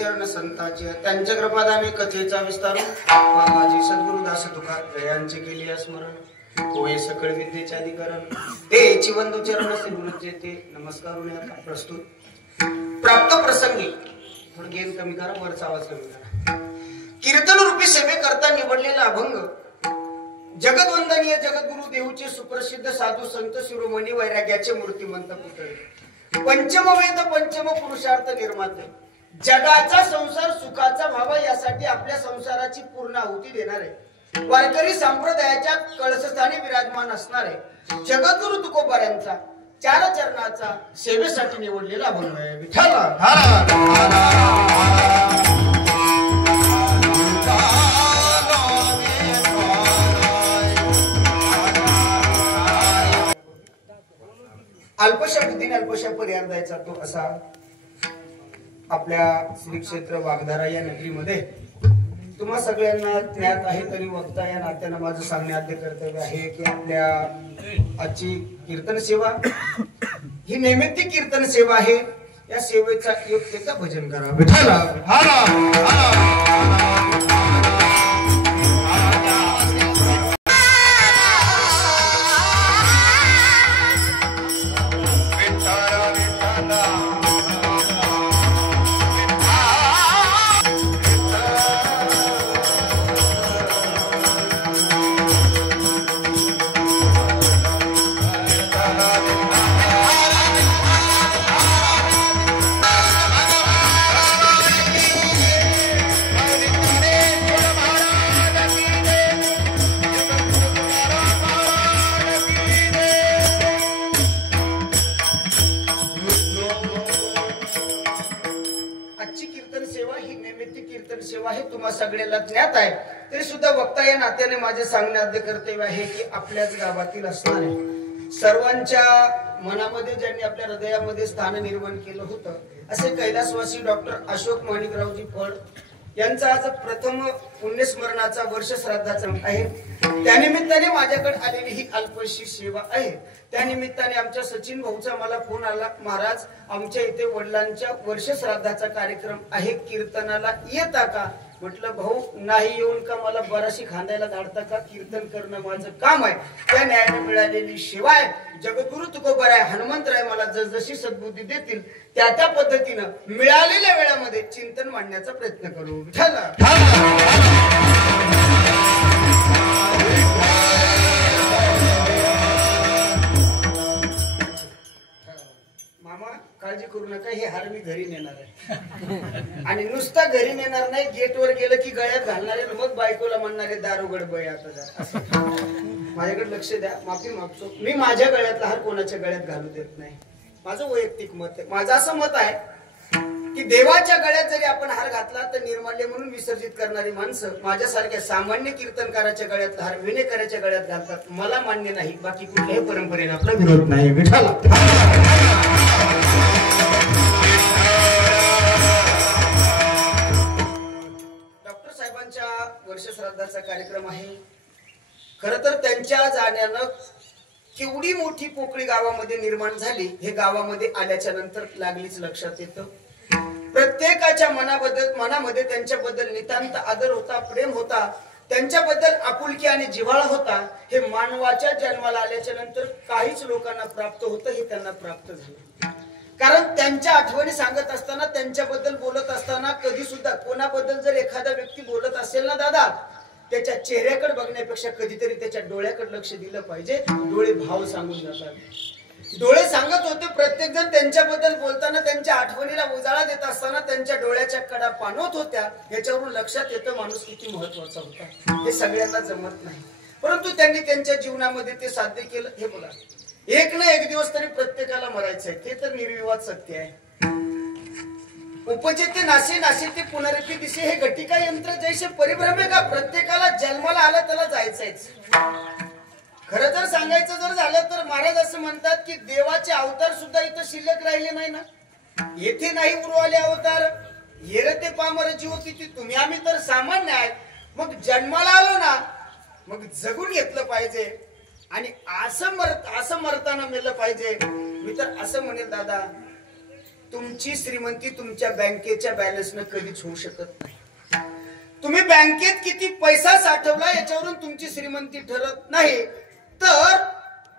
चरण संतांचे त्यांच्या कृपादाने कथेचा विस्तार माझी सद्गुरुदास तुका यांचे केले स्मरण होय सकळ विद्येचे अधिकरण ते चिवंदू चरण से गुरुचे ते नमस्कार प्रस्तुत प्राप्त प्रसंगी थोडं गेन कमी करा वरचा आवाज कमी करा कीर्तन रूपी सेवे करता निवडलेला अभंग जगदवंदनीय जगद्गुरु देऊचे सुप्रसिद्ध साधू संत शिरोमणी वैराग्याचे मूर्तिमंत पुतळे पंचम वेद पंचम पुरुषार्थ निर्माते जगाचा संसार सुखाचा व्हावा यासाठी आपल्या संसाराची पूर्ण आहुती देणार आहे वारकरी संप्रदायाच्या कळसस्थानी विराजमान असणारे जगद्गुरु तुकोबारांचा चार चरणाचा सेवेसाठी निवडलेला अभंग आहे विठ्ठल अल्पशा बुद्धीने अल्पशा पर्यायाचा तो असा आपल्या श्री क्षेत्र वागधारा या नगरीमध्ये तुम्हा सगळ्यांना ज्ञात आहे तरी वक्ता या नात्यानं माझं सांगण्यात कर्तव्य आहे की आपल्या आजची कीर्तन सेवा ही नैमित्तिक कीर्तन सेवा आहे या सेवेचा योग्यता भजन करा सगळ्याला ज्ञात आहे तरी सुद्धा वक्ता या नात्याने माझे सांगण्यात कर्तव्य आहे की आपल्याच गावातील असणारे सर्वांच्या मनामध्ये ज्यांनी आपल्या हृदयामध्ये स्थान निर्माण केलं होतं असे कैलासवासी डॉक्टर अशोक माणिकरावजी फड यांचा आज प्रथम पुण्यस्मरणाचा वर्ष श्राद्धाचा आहे त्यानिमित्ताने माझ्याकडे आलेली ही अल्पशी सेवा आहे त्यानिमित्ताने आमच्या सचिन भाऊचा मला फोन आला महाराज आमच्या इथे वडिलांच्या वर्ष श्राद्धाचा कार्यक्रम आहे कीर्तनाला येता का म्हटलं भाऊ नाही येऊन का मला बराशी खांदायला धाडता का कीर्तन करणं माझं काम आहे त्या न्यायाने मिळालेली सेवा आहे जगद्गुरु तुकोबाराय हनुमंतराय मला जसजशी सद्बुद्धी देतील त्या पद्धतीनं मिळालेल्या वेळामध्ये चिंतन मांडण्याचा प्रयत्न करू काळजी करू नका हे हार मी घरी नेणार आहे आणि नुसता घरी नेणार नाही गेटवर गेलं की गळ्यात घालणारे मग बायकोला म्हणणारे दारोगड बय आता माझ्याकडे लक्ष द्या माफी मागतो मी माझ्या गळ्यातला हार कोणाच्या गळ्यात घालू देत नाही माझं वैयक्तिक मत आहे माझं असं मत आहे की देवाच्या गळ्यात जरी आपण हार घातला तर निर्माल्य म्हणून विसर्जित करणारी माणसं माझ्यासारख्या सामान्य कीर्तनकाराच्या गळ्यातला हार विनेकराच्या गळ्यात घालतात मला मान्य नाही बाकी कुठल्याही परंपरेने आपला विरोध नाही विठाला डॉक्टर साहेबांच्या वर्ष श्राद्धाचा कार्यक्रम आहे खरं तर त्यांच्या जाण्यानं केवढी मोठी पोकळी गावामध्ये निर्माण झाली हे गावामध्ये आल्याच्या नंतर लागलीच लक्षात येतं प्रत्येकाच्या मनामध्ये त्यांच्याबद्दल नितांत आदर होता प्रेम होता त्यांच्याबद्दल आपुलकी आणि जिव्हाळा होता हे मानवाच्या जन्माला आल्याच्या नंतर काहीच लोकांना प्राप्त होतं हे त्यांना प्राप्त झालं कारण त्यांच्या आठवणी सांगत असताना त्यांच्याबद्दल बोलत असताना कधी सुद्धा कोणाबद्दल जर एखादा व्यक्ती बोलत असेल ना दादा त्याच्या चेहऱ्याकडे बघण्यापेक्षा कधीतरी त्याच्या डोळ्याकडे लक्ष दिलं पाहिजे डोळे भाव सांगून जातात डोळे सांगत होते प्रत्येक जण त्यांच्याबद्दल बोलताना त्यांच्या आठवणीला उजाळा देत असताना त्यांच्या डोळ्याच्या कडा पाणवत होत्या याच्यावरून लक्षात येतं माणूस किती महत्वाचा होता हे सगळ्यांना जमत नाही परंतु त्यांनी त्यांच्या जीवनामध्ये ते साध्य केलं हे बघा एक ना एक दिवस तरी प्रत्येकाला मरायचंय ते तर निर्विवाद सत्य आहे उपजेते नासे नासे ते पुनरपी दिसे हे घटिका यंत्र जैसे परिभ्रमे का प्रत्येकाला जन्माला आला त्याला जायचंयच खरं जर सांगायचं जर झालं तर महाराज असं म्हणतात की देवाचे अवतार सुद्धा इथं शिल्लक राहिले नाही ना येथे नाही उरवाले अवतार येरते पामर जीव किती तुम्ही आम्ही तर सामान्य आहेत मग जन्माला आलो ना मग जगून घेतलं पाहिजे आणि असं मरताना मेलं पाहिजे मी तर असं म्हणेल दादा तुमची श्रीमंती तुमच्या बँकेच्या बॅलन्सनं कधीच होऊ शकत नाही. तुम्ही बँकेत किती पैसा साठवला याच्यावरून तुमची श्रीमंती ठरत नाही, तर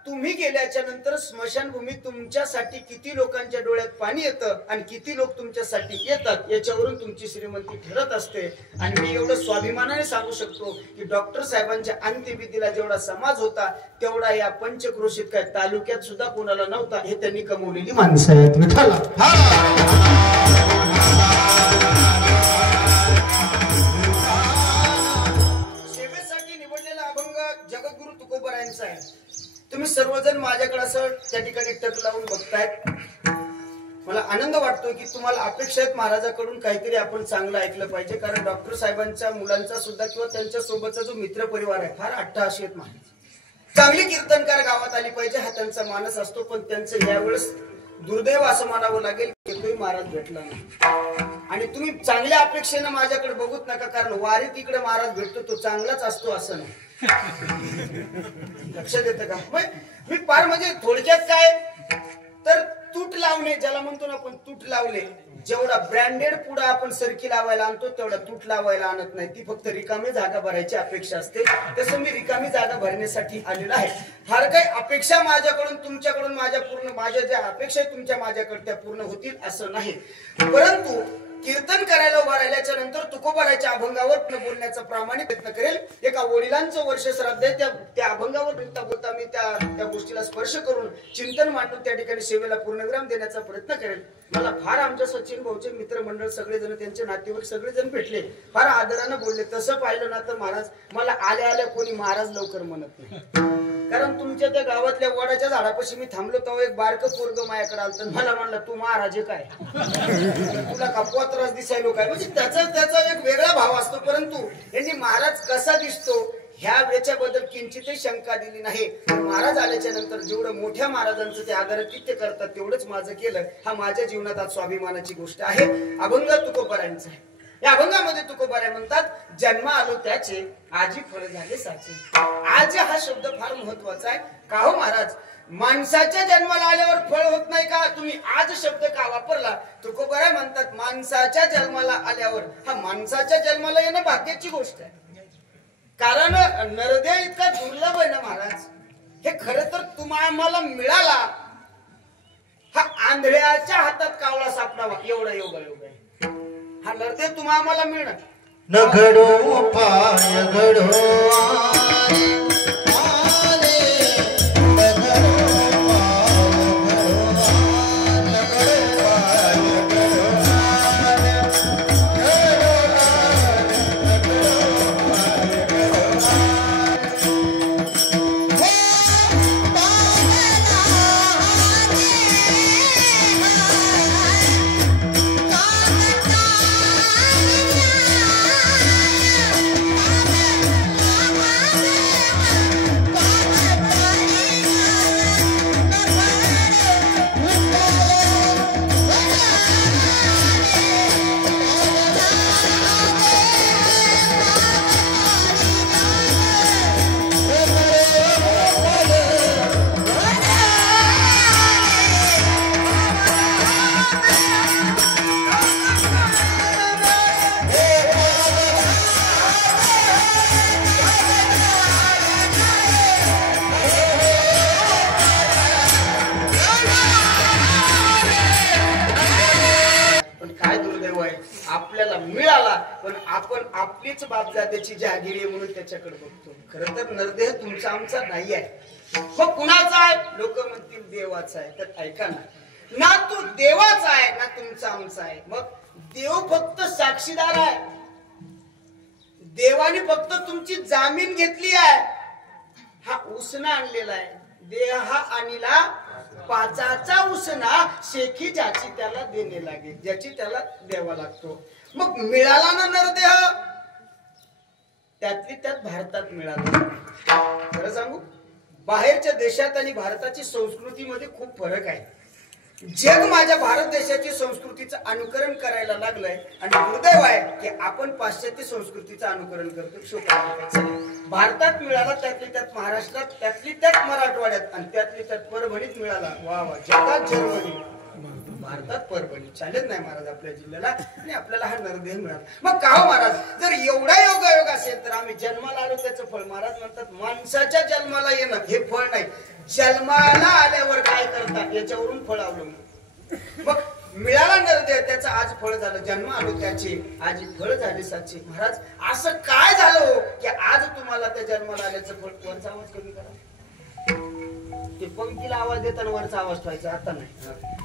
तुम्ही गेल्याच्या नंतर स्मशानभूमीत तुमच्यासाठी किती लोकांच्या डोळ्यात पाणी येतं आणि किती लोक तुमच्यासाठी येतात याच्यावरून तुमची श्रीमंती ठरत असते. आणि मी एवढं स्वाभिमानाने सांगू शकतो की डॉक्टर साहेबांच्या अंत्यविधीला जेवढा समाज होता तेवढा या पंचक्रोशीत काय तालुक्यात सुद्धा कोणाला नव्हता. हे त्यांनी कमवलेली माणसं आहेत. विठाला सेवेसाठी निवडलेला अभंग जगद्गुरु तुकोबरायांचा आहे. तुम्ही सर्वजण माझ्याकडे असं त्या ठिकाणी टक लावून बघतायत. मला आनंद वाटतोय की तुम्हाला अपेक्षा आहेत महाराजाकडून काहीतरी आपण चांगलं ऐकलं पाहिजे. कारण डॉक्टर साहेबांच्या मुलांचा सुद्धा किंवा त्यांच्या सोबतचा जो मित्र परिवार आहे फार अट्टहासी आहेत महाराज. चांगली कीर्तनकार गावात आली पाहिजे हा त्यांचा मानस असतो. पण त्यांचं यावेळेस दुर्दैव असं म्हणावं लागेल की तोही महाराज भेटला नाही. आणि तुम्ही चांगल्या अपेक्षेनं माझ्याकडे बघूच नका, कारण वारीत इकडे महाराज भेटतो तो चांगलाच असतो असं नाही. लक्षात येतं का? मी फार म्हणजे थोडक्यात काय तर तूट लावणे ज्याला म्हणतो ना आपण, तूट लावले. जेवढा ब्रँडेड पुढे आपण सरकी लावायला आणतो तेवढा तूट लावायला आणत नाही. ती फक्त रिकामी जागा भरायची अपेक्षा असते. तसं मी रिकामी जागा भरण्यासाठी आलेलो आहे. फार काही अपेक्षा माझ्याकडून तुमच्याकडून माझ्या ज्या अपेक्षा आहेत तुमच्या माझ्याकडे त्या पूर्ण होतील असं नाही. परंतु कीर्तन करायला उभा राहिल्याच्या नंतर तुकोबाराच्या अभंगावर बोलण्याचा प्रामाणिक प्रयत्न करेल. एका वडिलांचं वर्ष श्राद्ध आहे, त्या अभंगावर बोलता मी त्या गोष्टीला स्पर्श करून चिंतन मांडून त्या ठिकाणी सेवेला पूर्णविराम देण्याचा प्रयत्न करेल. मला फार आमच्या सचिन भाऊचे मित्रमंडळ सगळेजण त्यांचे नातेवाईक सगळेजण भेटले, फार आदरानं बोलले. तसं पाहिलं ना तर महाराज मला आल्या कोणी महाराज लवकर म्हणत नाही. कारण तुमच्या त्या गावातल्या वडाच्या झाडापाशी मी थांबलो तेव्हा एक बारक पोरग माझ्याकडे आलं तर मला म्हणलं तू महाराज काय तुला का त्रास दिसायलो काय. म्हणजे त्याचा एक वेगळा भाव असतो. परंतु यांनी महाराज कसा दिसतो ह्या याच्याबद्दल किंचितही शंका दिली नाही. महाराज आल्याच्या नंतर जेवढं मोठ्या महाराजांचं ते आदरातिथ्य करतात तेवढंच माझं केलं. हा माझ्या जीवनात आज स्वाभिमानाची गोष्ट आहे. अभंग तुकोबारायांचा आहे. या अभंगामध्ये तुकोबारा म्हणतात, जन्म आलो त्याचे आजी फळ झाले साचे. आज हा शब्द फार महत्वाचा आहे. का हो महाराज, माणसाच्या जन्माला आल्यावर फळ होत नाही का? तुम्ही आज शब्द का वापरला? तुकोबारा म्हणतात माणसाच्या जन्माला आल्यावर. हा माणसाच्या जन्माला येणं भाग्याची गोष्ट आहे. कारण नरदेव इतका दुर्लभ आहे ना महाराज. हे खरं तर तुम्हाला मिळाला हा आंधळ्याच्या हातात कावळा सापडावा एवढा योग आहे. हा नरदेव तुम्हाला मिळणार न घडो पाय घडो आपल्याला मिळाला पण आपण आपलीच बापजात्याची जहागिरी आहे म्हणून त्याच्याकडे बघतो. खरं तर नरदेह तुमचा आमचा नाही आहे. मग कुणाचा आहे? लोक म्हणतील देवाचा आहे. तर ऐका ना तू देवाचा आहे ना तुमचा आमचा आहे. मग देव फक्त साक्षीदार आहे. देवाने फक्त तुमची जामीन घेतली आहे. हा उसना आणलेला आहे. देह आणला पाचाचा उसना शेखी ज्याची त्याला देणे लागेल, ज्याची त्याला द्यावा लागतो. मग मिळाला ना नरदेह, त्यातली त्यात भारतात मिळाला. खरं सांगू, बाहेरच्या देशात आणि भारताची संस्कृतीमध्ये खूप फरक आहे. जग माझ्या भारत देशाची संस्कृतीचं अनुकरण करायला लागलंय आणि दुर्दैव आहे की आपण पाश्चात्य संस्कृतीचं अनुकरण करतो. भारतात मिळाला त्यातली त्यात महाराष्ट्रात, त्यातली त्यात मराठवाड्यात आणि त्यातली त्यात परभणीत मिळाला. वा वा, जगात जर्मनी भारतात परभणी चालत नाही महाराज आपल्या जिल्ह्याला आणि आपल्याला हा नरदेह मिळाला. मग का हो महाराज, जर एवढा योगायोग असेल तर आम्ही जन्माला आलो त्याचं फळ. महाराज म्हणतात माणसाच्या जन्माला येणं हे फळ नाही, जन्माला आल्यावर काय करतात याच्यावरून फळ अवलंबून. मग मिळाला नरदेह त्याचं आज फळ झालं, जन्म आलो त्याचे आज फळ झाले साचे. महाराज असं काय झालं की आज तुम्हाला त्या जन्माला आल्याचं फळ. वरचा आवाज कमी करा, ते पंक्तीला आवाज देताना वरचा आवाज ठेवायचा, आता नाही.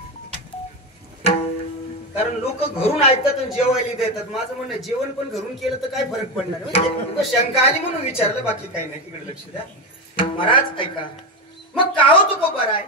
कारण लोक घरून ऐकतात आणि जेवायला देतात. माझं म्हणणं जेवण पण घरून केलं तर काय फरक पडणार. शंका आली म्हणून विचारलं, बाकी काही नाही. तिकडे लक्ष द्या. महाराज ऐका, मग का हो तू बरं आहे,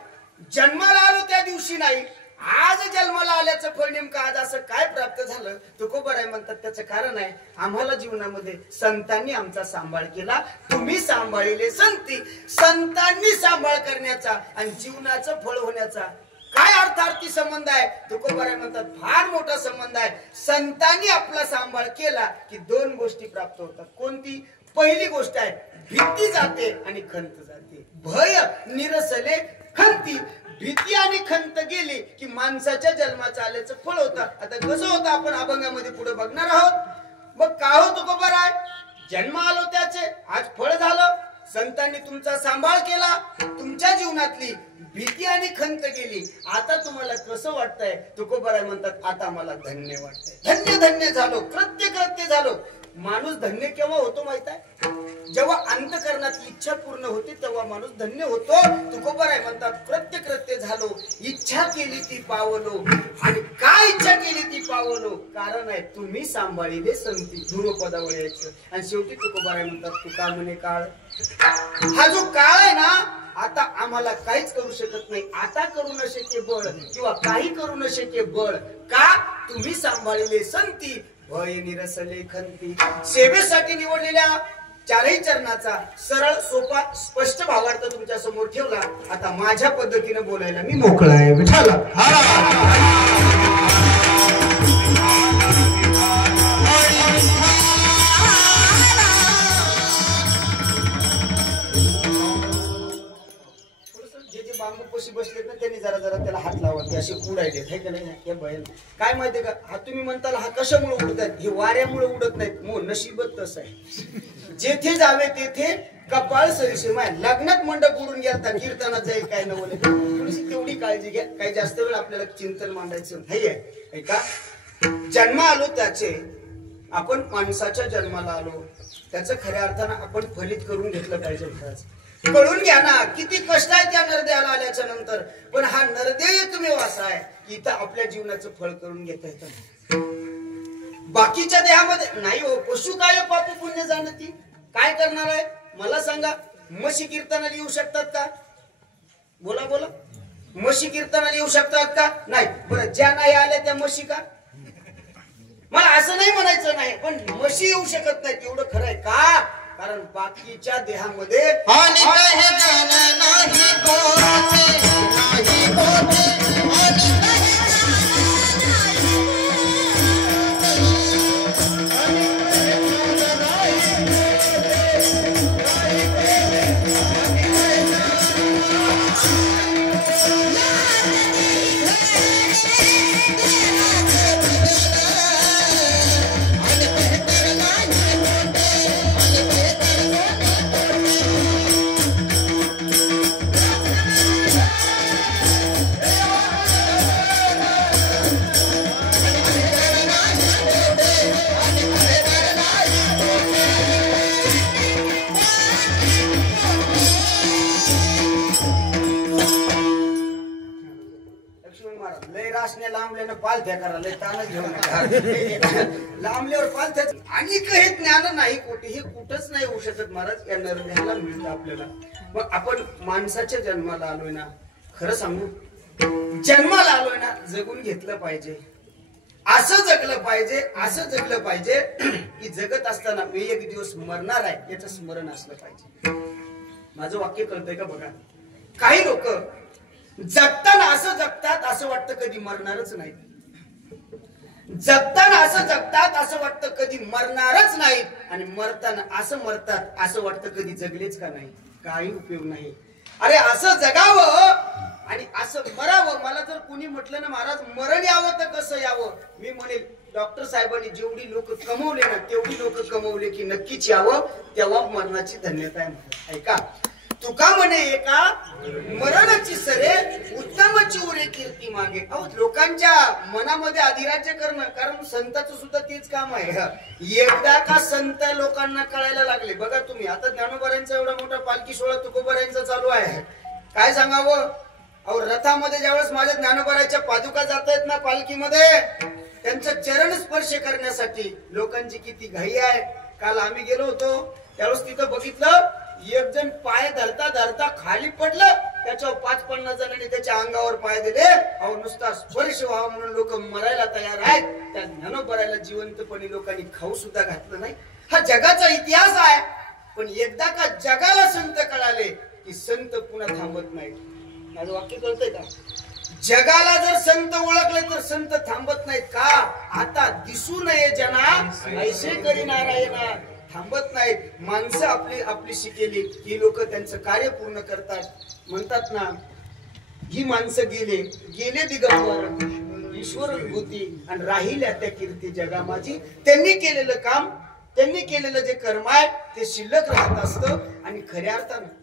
जन्माला आलो त्या दिवशी नाही, आज जन्माला आल्याचं फळ नेमकं आज असं काय प्राप्त झालं. तुकोबर आहे म्हणतात त्याचं कारण आहे, आम्हाला जीवनामध्ये संतांनी आमचा सांभाळ केला. तुम्ही सांभाळले संती, संतांनी सांभाळ करण्याचा आणि जीवनाचं फळ होण्याचा काय अर्थार्थी संबंध आहे. तुकोबर आहे म्हणतात फार मोठा संबंध आहे. संतांनी आपला सांभाळ केला की दोन गोष्टी प्राप्त होतात. कोणती? पहिली गोष्ट आहे भीती जाते आणि खंत जाते. भय निरसले खंती. भीती आणि खंत गेली की माणसाच्या जन्माचं आल्याचं फळ होतं. आता कसं होतं आपण अभंगामध्ये पुढे बघणार आहोत. मग का हो तुकोबर आहे, जन्म आलो त्याचे आज फळ झालं. संतांनी तुमचा सांभाळ केला, तुमच्या जीवनातली भीती आणि खंत गेली. आता तुम्हाला कसं वाटतंय. तुकोबर आहे म्हणतात आता मला धन्य वाटतंय. धन्य धन्य झालो, कृत्य कृत्य झालो. माणूस धन्य केव्हा होतो माहित आहे, जेव्हा अंतःकरणात इच्छा पूर्ण होते तेव्हा माणूस धन्य होतो. तुकोबर आहे म्हणतात कृत्य कृत्य झालो, इच्छा केली ती पावलो. आणि काय इच्छा केली ती पावलो, कारण आहे तुम्ही सांभाळिले संती. ध्रुवपदावर यायचं. आणि शेवटी तुकोबर आहे म्हणतात तुका म्हणे काळ. हा जो काळ आहे ना, आता आम्हाला काहीच करू शकत नाही. आता करू न शके बळ किंवा काही करू न शके बळ. का? तुम्ही सांभाळिले संती, भय निरसले खंती. सेवेसाठी निवडलेल्या चारही चरणाचा सरळ सोपा स्पष्ट भावार्थ तुमच्या समोर ठेवला. आता माझ्या पद्धतीने बोलायला मी मोकळा आहे. विठाला बांबूपाशी बसलेत ना त्यांनी जरा जरा त्याला हात लावत असे उडायले आहे का नाही. हे बैल काय माहितीये का, हा तुम्ही म्हणताल हा कशामुळे उडत आहेत, हे वाऱ्यामुळे उडत नाहीत. मो नशीबच तसं आहे. जेथे जावे तेथे कपाळ सरीसे. माय लग्नात मंडप उडून गेलता, कीर्तनात जाईल काय नवले. थोडीशी तेवढी काळजी घ्या. काही जास्त वेळ आपल्याला चिंतन मांडायचं नाही आहे का. जन्म आलो त्याचे, आपण माणसाच्या जन्माला आलो त्याचं खऱ्या अर्थानं आपण फलित करून घेतलं पाहिजे. कळून घ्या ना किती कष्ट आहे त्या नरदेहाला आल्याच्या नंतर. पण हा नरदेह तुम्ही वासा आहे इथं आपल्या जीवनाचं फळ करून घेता येतं. बाकीच्या देहामध्ये नाही हो. पशु काय पाप पुण्य जाणती. काय करणार आहे मला सांगा. म्हशी कीर्तनाला येऊ शकतात का? बोला बोला. म्हशी कीर्तनाला येऊ शकतात का? नाही. बरं ज्या नाही आल्या त्या म्हशी का? मला असं नाही म्हणायचं नाही, पण म्हशी येऊ शकत नाही एवढं खरं आहे. का? कारण बाकीच्या देहामध्ये पालथ्या करा लय ताणच घेऊन लांबल्यावर पालथ्या. आणि हे ज्ञान नाही कोठे, हे कुठंच नाही होऊ शकत महाराज. या नरदेहाला मिळतं आपल्याला. मग आपण माणसाच्या जन्माला आलोय ना, खरं सांगू जन्माला आलोय ना, जगून घेतलं पाहिजे. असं जगलं पाहिजे, असं जगलं पाहिजे की जगत असताना मी एक दिवस मरणार आहे याचं स्मरण असलं पाहिजे. माझं वाक्य कळतंय का बघा. काही लोक जगताना असं जगतात असं वाटतं कधी मरणारच नाही. जगताना असं जगतात असं वाटतं कधी मरणारच नाही. आणि मरताना असं मरतात असं वाटतं कधी जगलेच का नाही. काही उपयोग नाही. अरे असं जगावं आणि असं मरावं. मला जर कुणी म्हटलं ना महाराज मरण यावं तर कसं यावं, मी म्हणेल डॉक्टर साहेबांनी जेवढी लोक कमवले ना तेवढी लोक कमवले की नक्कीच यावं, तेव्हा मरणाची धन्यता आहे. ऐका तुका म्हणे एका मरणाची सरे उत्तमची उरे कीर्ती मागे. अहो लोकांच्या मनामध्ये अधिराज्य करणं, कारण संतांचं सुद्धा तेच काम आहे. एकदा का संत लोकांना कळायला लागले, बघा तुम्ही आता ज्ञानोबारांचा एवढा मोठा पालखी सोहळा तुकोबारांचा चालू आहे, काय सांगावं. अहो रथामध्ये ज्यावेळेस माझ्या ज्ञानोबाराच्या पादुका जात आहेत ना पालखीमध्ये, त्यांचं चरण स्पर्श करण्यासाठी लोकांची किती घाई आहे. काल आम्ही गेलो होतो त्यावेळेस तिथं बघितलं, एक जण पाय धरता धरता खाली पडलं, त्याच्यावर 5-50 जणांनी त्याच्या अंगावर पाय दिले. अहो नुसता स्पर्श व्हावा म्हणून लोक मरायला तयार आहेत. त्या ज्ञानोबाराला जिवंतपणे लोकांनी खाऊ सुद्धा घातलं नाही. हा जगाचा इतिहास आहे. पण एकदा का जगाला संत कळाले की संत पुन्हा थांबत नाही. माझं वाक्य कळतंय का? जगाला जर संत ओळखले तर संत थांबत नाहीत का? आता दिसू नये जना ऐसे करी नारायणा, थांबत नाहीत. माणसं आपली आपली शिकेली ही लोक त्यांचं कार्य पूर्ण करतात. म्हणतात ना ही माणसं गेले दिगंबर ईश्वर विभूती आणि राहिल्या त्या कीर्ती जगा माझी. त्यांनी केलेलं काम, त्यांनी केलेलं जे कर्म आहे ते शिल्लक राहत असतं. आणि खऱ्या अर्थानं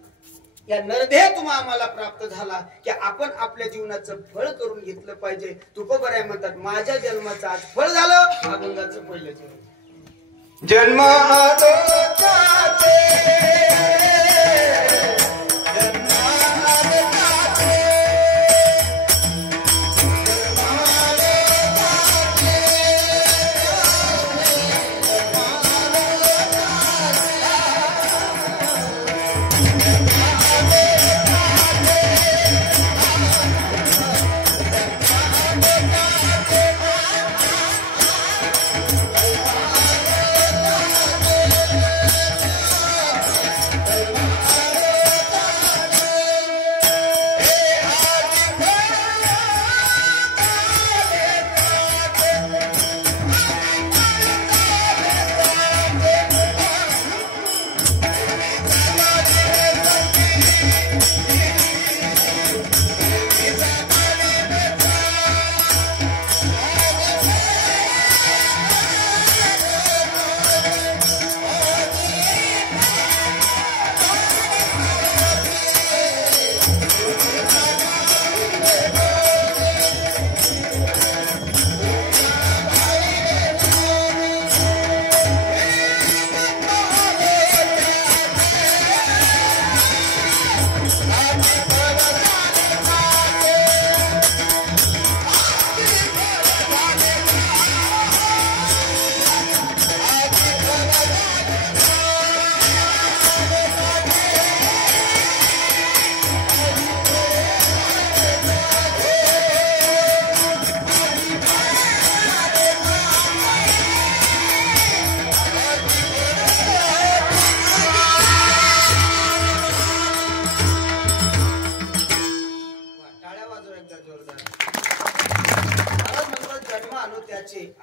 या नरदेह तुम्हा आम्हाला प्राप्त झाला की आपण आपल्या जीवनाचं फळ करून घेतलं पाहिजे. तुकोबाराय म्हणतात माझ्या जन्माचं आज फळ झालं अभंगाचं पहिलं जन्म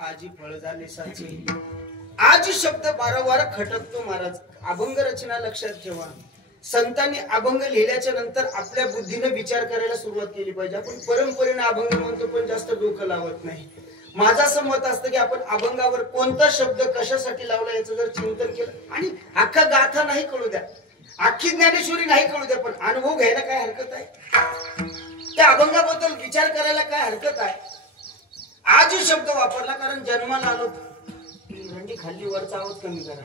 आजी फळ झाले साचे. आज शब्द वारंवार खटकतो महाराज. अभंग रचना लक्षात ठेवा. संतांनी अभंग लिहिल्याच्या नंतर आपल्या बुद्धीने विचार करायला सुरुवात केली पाहिजे. आपण परंपरेने अभंग म्हणतो पण जास्त डोकं लावत नाही. माझं असं मत असतं की आपण अभंगावर कोणता शब्द कशासाठी लावला याचं जर चिंतन केलं आणि अख्खा गाथा नाही कळू द्या, अख्खी ज्ञानेश्वरी नाही कळू द्या, पण अनुभव घ्यायला काय हरकत आहे? त्या अभंगाबद्दल विचार करायला काय हरकत आहे? आज शब्द वापरला कारण जन्माला आलो. रंडी खाल्ली वरचा आवाज कमी करा.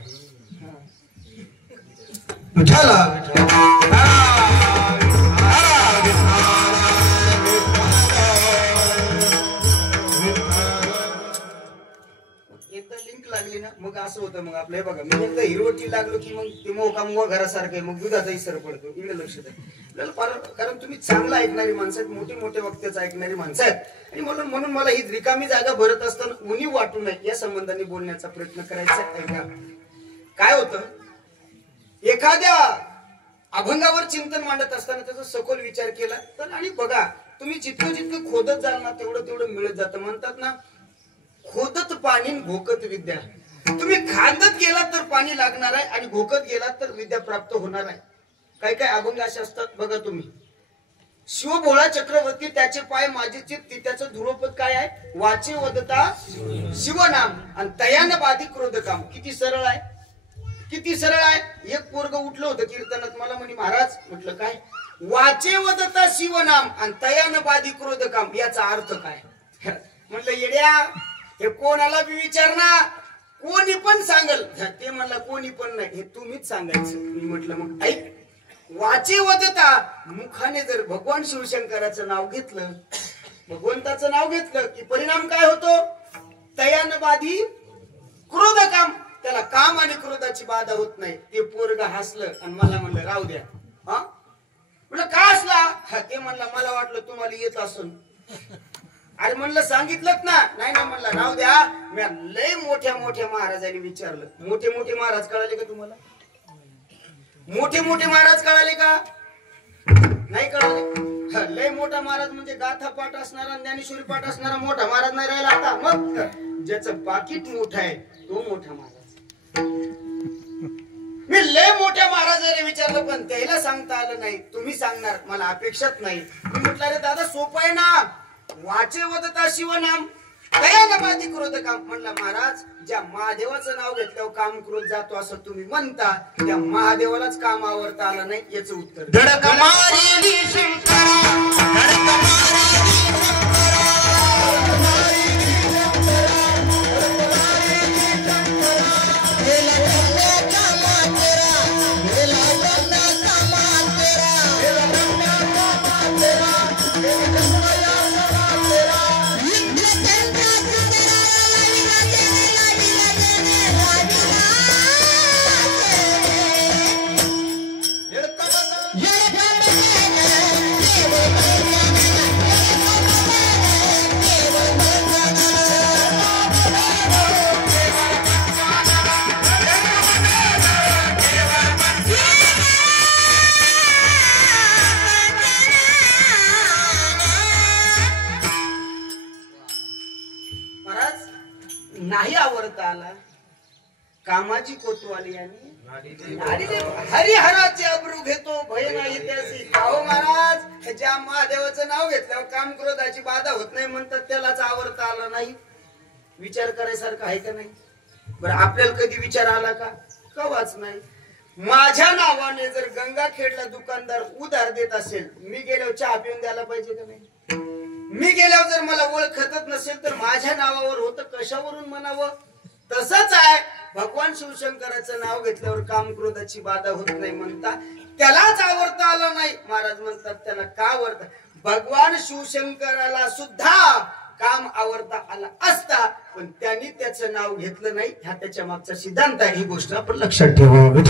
एकदा लिंक लागली ना मग असं होतं. मग आपलं हे बघा, मी एकदा हिरवटी लागलो की मग ते मोका घरासारखं आहे, मग दुधाचा इसर पडतो. इकडे लक्ष द्या. कारण तुम्ही चांगलं ऐकणारी माणसं आहेत, मोठे मोठे वक्त्याचं ऐकणारी माणसं आहेत. आणि म्हणून मला ही रिकामी जागा भरत असताना उणीव वाटू नये या संबंधाने बोलण्याचा प्रयत्न करायचा आहे. काय होतं, एखाद्या अभंगावर चिंतन मांडत असताना त्याचा सखोल विचार केला तर, आणि बघा तुम्ही जितकं खोदत जाल ना तेवढं मिळत जातं. म्हणतात ना, खोदत पाणी घोकत विद्या. तुम्ही खांदत गेलात तर पाणी लागणार आहे आणि घोकत गेलात तर विद्या प्राप्त होणार आहे. काही काही अभंग असे असतात बघा तुम्ही, शिवभोळा चक्रवर्ती त्याचे पाय माझे चित्ती. त्याचं ध्रुवपद काय आहे? वाचे वदता शिवनाम आणि तयान बाधी क्रोधकाम. किती सरळ आहे, किती सरळ आहे. एक पोरग उठलं होतं कीर्तनात, मला म्हणे महाराज, म्हटलं काय? वाचे वदता शिवनाम आणि तयान बाधी क्रोधकाम, याचा अर्थ काय? म्हटलं येड्या, हे कोणाला बी विचार ना, कोणी पण सांगल. ते म्हणला कोणी पण नाही, हे तुम्हीच सांगायचं. मी म्हटलं मग ऐक, वाचे वदता, मुखाने जर भगवान शिवशंकराचं नाव घेतलं, भगवंताचं नाव घेतलं की परिणाम काय होतो? तयान बाधी क्रोधकाम, त्याला काम आणि क्रोधाची बाधा होत नाही. ते पोरग हसलं आणि मला म्हणलं राहू द्या. हा म्हणलं का हसला? ते म्हणला मला वाटलं तुम्हाला येत असून. अरे म्हणलं सांगितलं ना. नाही ना म्हणला राहू द्या. मी लय मोठ्या मोठ्या महाराजांनी विचारलं. मोठे मोठे महाराज कळाले का तुम्हाला? मोठे मोठे महाराज कळाले का? नाही कळाले. लय मोठा महाराज म्हणजे गाथा पाठ असणारा, ज्ञानेश्वरी पाठ असणारा मोठा महाराज नाही राहिला आता. मग ज्याचं पाकिट मोठं आहे तो मोठा महाराज. मी लय मोठ्या महाराजाने विचारलं पण त्याला सांगता आलं नाही. तुम्ही सांगणार मला अपेक्षाच नाही. मी म्हटलं अरे दादा सोपं आहे ना, वाचे वदता शिवनाम तयान बाधी क्रोधकाम. म्हणला महाराज, ज्या महादेवाचं नाव घेतल्यावर काम क्रोध जातो असं तुम्ही म्हणता, त्या महादेवालाच काम आवडता आलं नाही. याचं उत्तर नाही आवडता आला. कामाची कोतवाली आणि हरिहराचे अब्रू घेतो भय नाही त्यासी. अहो महाराज, ज्या महादेवाचं नाव घेतल्यावर काम क्रोधाची बाधा होत नाही म्हणतात, त्यालाच आवडता आला नाही. विचार करायसारखं आहे का नाही? बरं आपल्याला कधी विचार आला का? कवाच नाही. माझ्या नावाने जर गंगाखेडला दुकानदार उधार देत असेल, मी गेल्यावर चहा पिऊन द्यायला पाहिजे का नाही? मी गेल्यावर जर मला ओळखतच नसेल तर माझ्या नावावर होतं, कशावरून म्हणावं? तसंच आहे, भगवान शिवशंकराचं नाव घेतल्यावर काम क्रोधाची बाधा होत नाही म्हणता, त्यालाच आवडता आलं नाही. महाराज म्हणतात त्याला का आवडतं? भगवान शिवशंकराला सुद्धा काम आवडता आला असता, पण त्यांनी त्याचं नाव घेतलं नाही. हा त्याच्या मागचा सिद्धांत आहे. ही गोष्ट आपण लक्षात ठेवावी.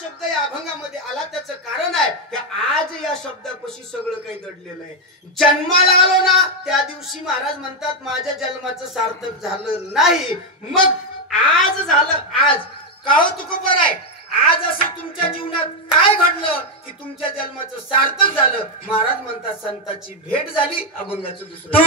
शब्द या अभंगामध्ये आला, त्याचं कारण आहे की आज या शब्दापाशी सगळं काही दडलेलं आहे. जन्माला आलो ना त्या दिवशी महाराज म्हणतात माझ्या जन्माचं सार्थक झालं नाही. मग आज झालं. आज का हो तुकोबर आहे? आज असं तुमच्या जीवनात काय घडलं की तुमच्या जन्माचं सार्थक झालं? महाराज म्हणतात संताची भेट झाली. अभंगाचं दुसरं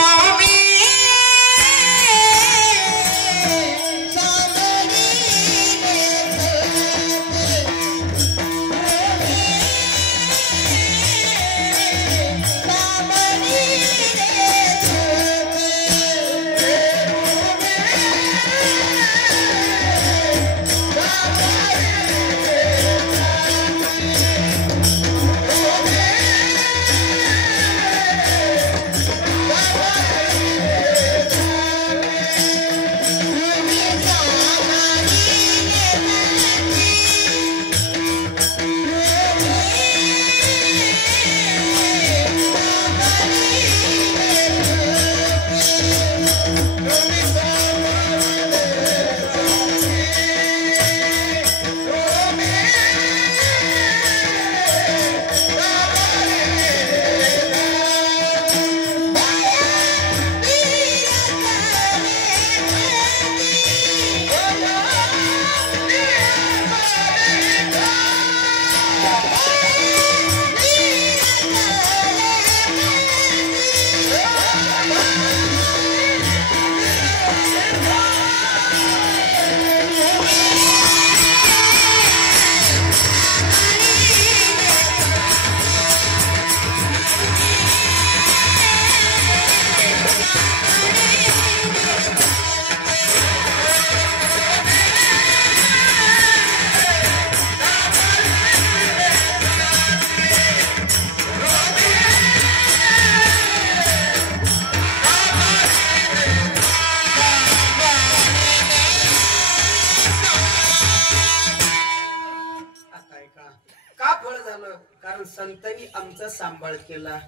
कारण संतांनी आमचा सांभाळ केला.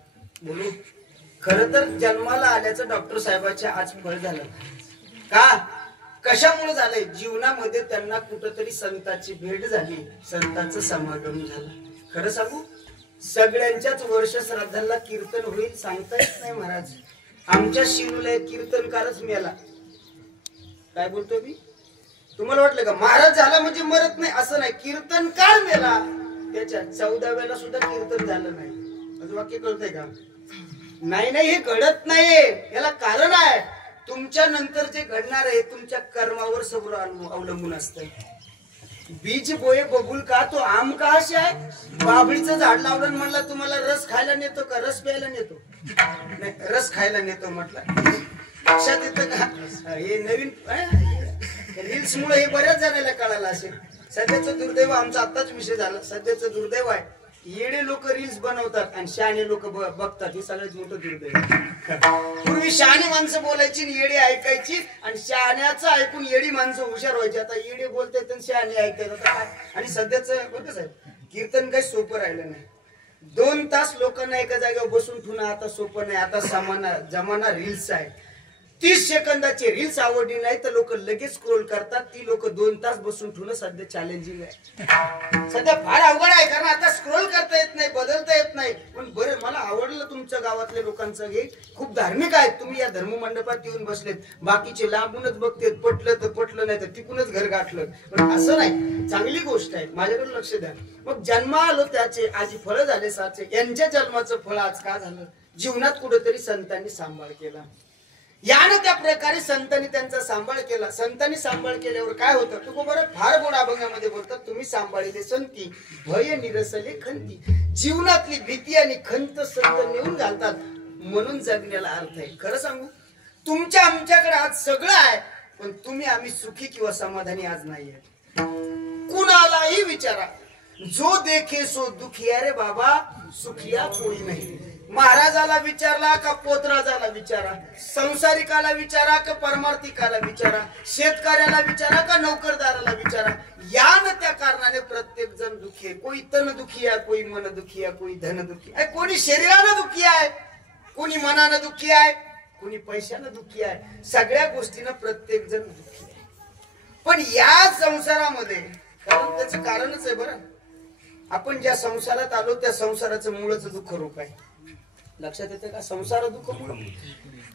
बोलू खरं तर जन्माला आल्याचं डॉक्टर साहेबांच्या आज फळ झालं. का कशामुळे झालंय? जीवनामध्ये त्यांना कुठंतरी संतांची भेट झाली, संतांचं समागम झालं. खरं सांगू, सगळ्यांच्याच वर्ष श्राद्धाला कीर्तन होईल सांगता येत नाही महाराज. आमच्या शिरूला कीर्तनकारच मेला. काय बोलतो मी? तुम्हाला वाटलं का महाराज झाला म्हणजे मरत नाही? असं नाही, कीर्तनकार मेला. त्याच्या 14व्याला सुद्धा कीर्तन झालं नाही. माझं वाक्य कळतंय का? नाही नाही, हे घडत नाहीये, याला कारण आहे. तुमच्या नंतर जे घडणार आहे तुमच्या कर्मावर सगळं अवलंबून असतंय. बीज बोये बबूल का तो आम का असे आहे. बाबळीचं झाड लावलं म्हणला तुम्हाला रस खायला नेतो का रस प्यायला नेतो? नाही, रस खायला नेतो म्हटलं. लक्षात येतं का? हे नवीन रील्स मुळे हे बऱ्याच जणांना कळालं असेल. सध्याचं दुर्दैव, आमचा आताच विषय झाला, सध्याचं दुर्दैव आहे. येडे लोक रील्स बनवतात आणि शहाणे लोक बघतात. हे सगळ्यात मोठं दुर्दैव. पूर्वी शहाणी माणसं बोलायची आणि येडे ऐकायची, आणि शहाण्याचं ऐकून येडी माणसं हुशार व्हायची. आता येडे बोलतात आणि शहाणे ऐकतात. आता काय? आणि सध्याचं बघ साहेब, कीर्तन काही सोपं राहिलं नाही. 2 तास लोकांना एका जागेवर बसून ठेवणं आता सोपं नाही. आता जमाना रील्स आहे. 30 सेकंदाचे रील्स आवडली नाही तर लोक लगेच स्क्रोल करतात. ती लोक 2 तास बसून ठेवणं सध्या चॅलेंजिंग आहे. सध्या फार अवघड आहे, कारण आता स्क्रोल करता येत नाही, बदलता येत नाही. पण बरं, मला आवडलं तुमच्या गावातल्या लोकांचं हे, खूप धार्मिक आहेत. तुम्ही या धर्ममंडपात येऊन बसलेत, बाकीचे लांबूनच बघतेत. पटलं तर पटलं, नाही तर तिकूनच घर गाठलं. पण असं नाही, चांगली गोष्ट आहे. माझ्याकडे लक्ष द्या. मग जन्म आलो त्याचे आजी फळ झाले साचे. यांच्या जन्माचं फळ आज का झालं? जीवनात कुठेतरी संतांनी सांभाळ केला. यानं त्या प्रकारे संतांनी त्यांचा सांभाळ केला. संतांनी सांभाळ केल्यावर काय होतं? तू बरं फार गोड अभंगामध्ये बोलतात, तुम्ही सांभाळले संती भय निरसले खंती. जीवनातली भीती आणि खंत संत नेऊन घालतात, म्हणून जगण्याला अर्थ आहे. खरं सांगू, तुमच्या आमच्याकडे आज सगळं आहे, पण तुम्ही आम्ही सुखी किंवा समाधानी आज नाहीये. कुणालाही विचारा, जो देखे सो दुखिया रे बाबा, सुखिया कोई नाही. महाराजाला विचारला का पोतराजाला विचारा, संसारिकाला विचारा का परमार्थिकाला विचारा, शेतकऱ्याला विचारा का नोकरदाराला विचारा. यान त्या कारणाने प्रत्येक जण दुखी आहे. कोणी तन दुखी आहे, कोणी मन दुखी आहे, कोणी धन दुखी आहे, कोणी शरीरानं दुखी आहे, कोणी मनानं दुखी आहे, कोणी पैशानं दुखी आहे. सगळ्या गोष्टीनं प्रत्येक जण दुखी आहे. पण या संसारामध्ये त्याचं कारणच आहे. बरं, आपण ज्या संसारात आलो त्या संसाराचं मूळच दुःख रूप आहे. लक्षात येते का? संसार दुःख मूळ.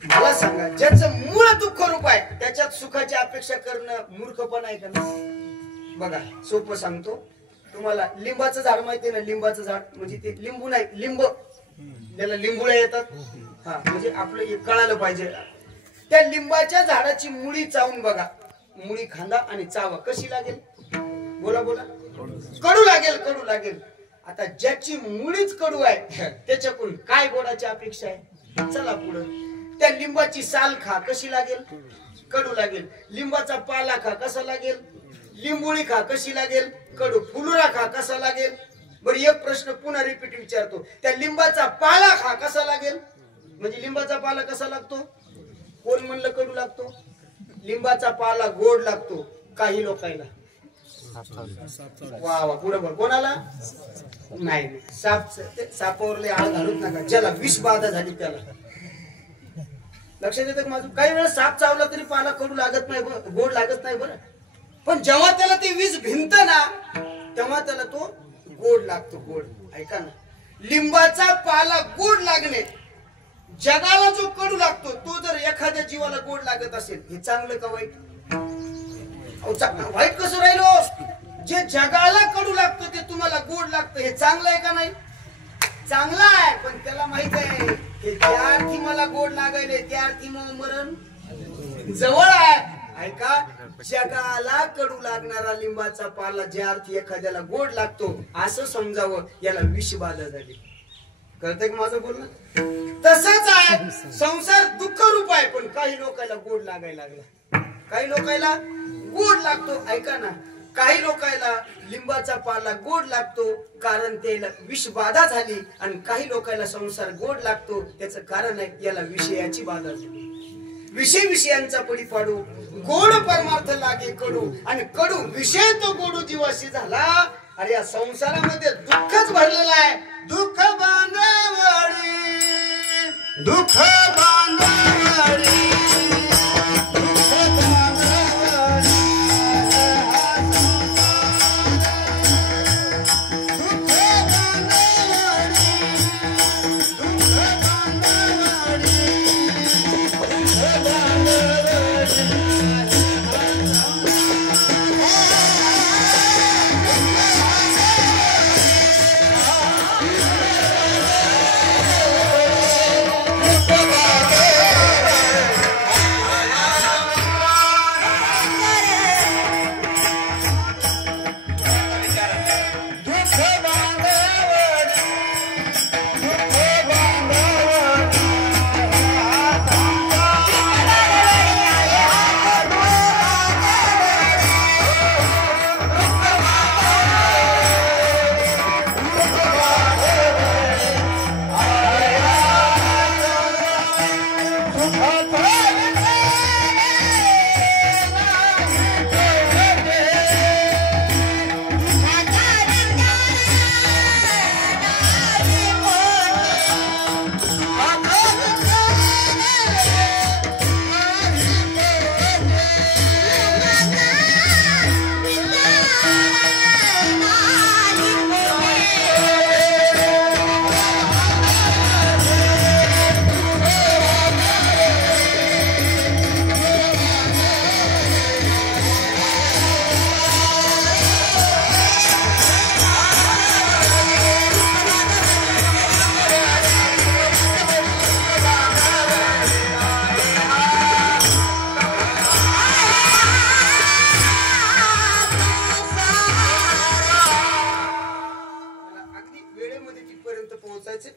मला सांगा, ज्याचं मूळ दुःख रूप आहे त्याच्यात सुखाची अपेक्षा करणं मूर्खपणा आहे का? बघा, सोपं सांगतो तुम्हाला. लिंबाचं झाड माहितीये ना? लिंबाचं झाड म्हणजे ते लिंबू नाही, लिंब, त्याला लिंबुळ्या येतात. हा, म्हणजे आपलं हे कळालं पाहिजे. त्या लिंबाच्या झाडाची मुळी चावून बघा. मुळी खांदा आणि चावा, कशी लागेल? बोला बोला. कडू लागेल, कडू लागेल. आता ज्याची मुळीच कडू आहे त्याच्याकडून काय गोडाची अपेक्षा आहे? चला पुढे. त्या लिंबाची साल खा, कशी लागेल? कडू लागेल. लिंबाचा पाला खा, कसा लागेल? लिंबुळी खा, कशी लागेल? कडू. फुलुरा खा, कसा लागेल? बरं, एक प्रश्न पुन्हा रिपीट विचारतो. त्या लिंबाचा पाला खा, कसा लागेल? म्हणजे लिंबाचा पाला कसा लागतो? कोण म्हणलं कडू लागतो? लिंबाचा पाला गोड लागतो काही लोकांना. वा वा, पुढे बोल. कोणाला? नाही, सापावरले आळ घालूच नका. ज्याला विष बाधा झाली त्याला. लक्षात येतं का माझं? काही वेळा साप चावला तरी पाला कडू लागत नाही, गोड लागत नाही. बरं, पण जेव्हा त्याला ते विष भिंत ना, तेव्हा त्याला तो गोड लागतो. गोड. ऐका ना, लिंबाचा पाला गोड लागणे, जगाला जो कडू लागतो तो जर एखाद्या जीवाला गोड लागत असेल, हे चांगलं का वाईट? वाईट कसं राहिलो? जे जगाला कडू लागतं ते तुम्हाला गोड लागतं, हे चांगलं आहे का नाही? चांगलं आहे. पण त्याला माहित आहे हे ज्या अर्थी मला गोड लागायले त्या अर्थी मग मरण जवळ आहे. ऐका, जगाला कडू लागणारा लिंबाचा पाला ज्या अर्थी एखाद्याला गोड लागतो असं समजावं, याला विषबाधा झाली. कळतंय का माझं बोलणं? तसंच आहे, संसार दुःख रूप आहे, पण काही लोकांना गोड लागायला लागला, काही लोकांना गोड लागतो. ऐका ना, काही लोकांना लिंबाचा पाला गोड लागतो कारण त्याला विषबाधा झाली, आणि काही लोकांना संसार गोड लागतो त्याचं कारण आहे याला विषयाची बाधा झाली. विषयांचा पडी पाडू, गोड परमार्थ लागे कडू, आणि कडू विषय तो गोडू जीवाशी झाला. अरे या संसारामध्ये दुःखच भरलेलं आहे. दुःख बांधावडी, दुःख बांधावडी,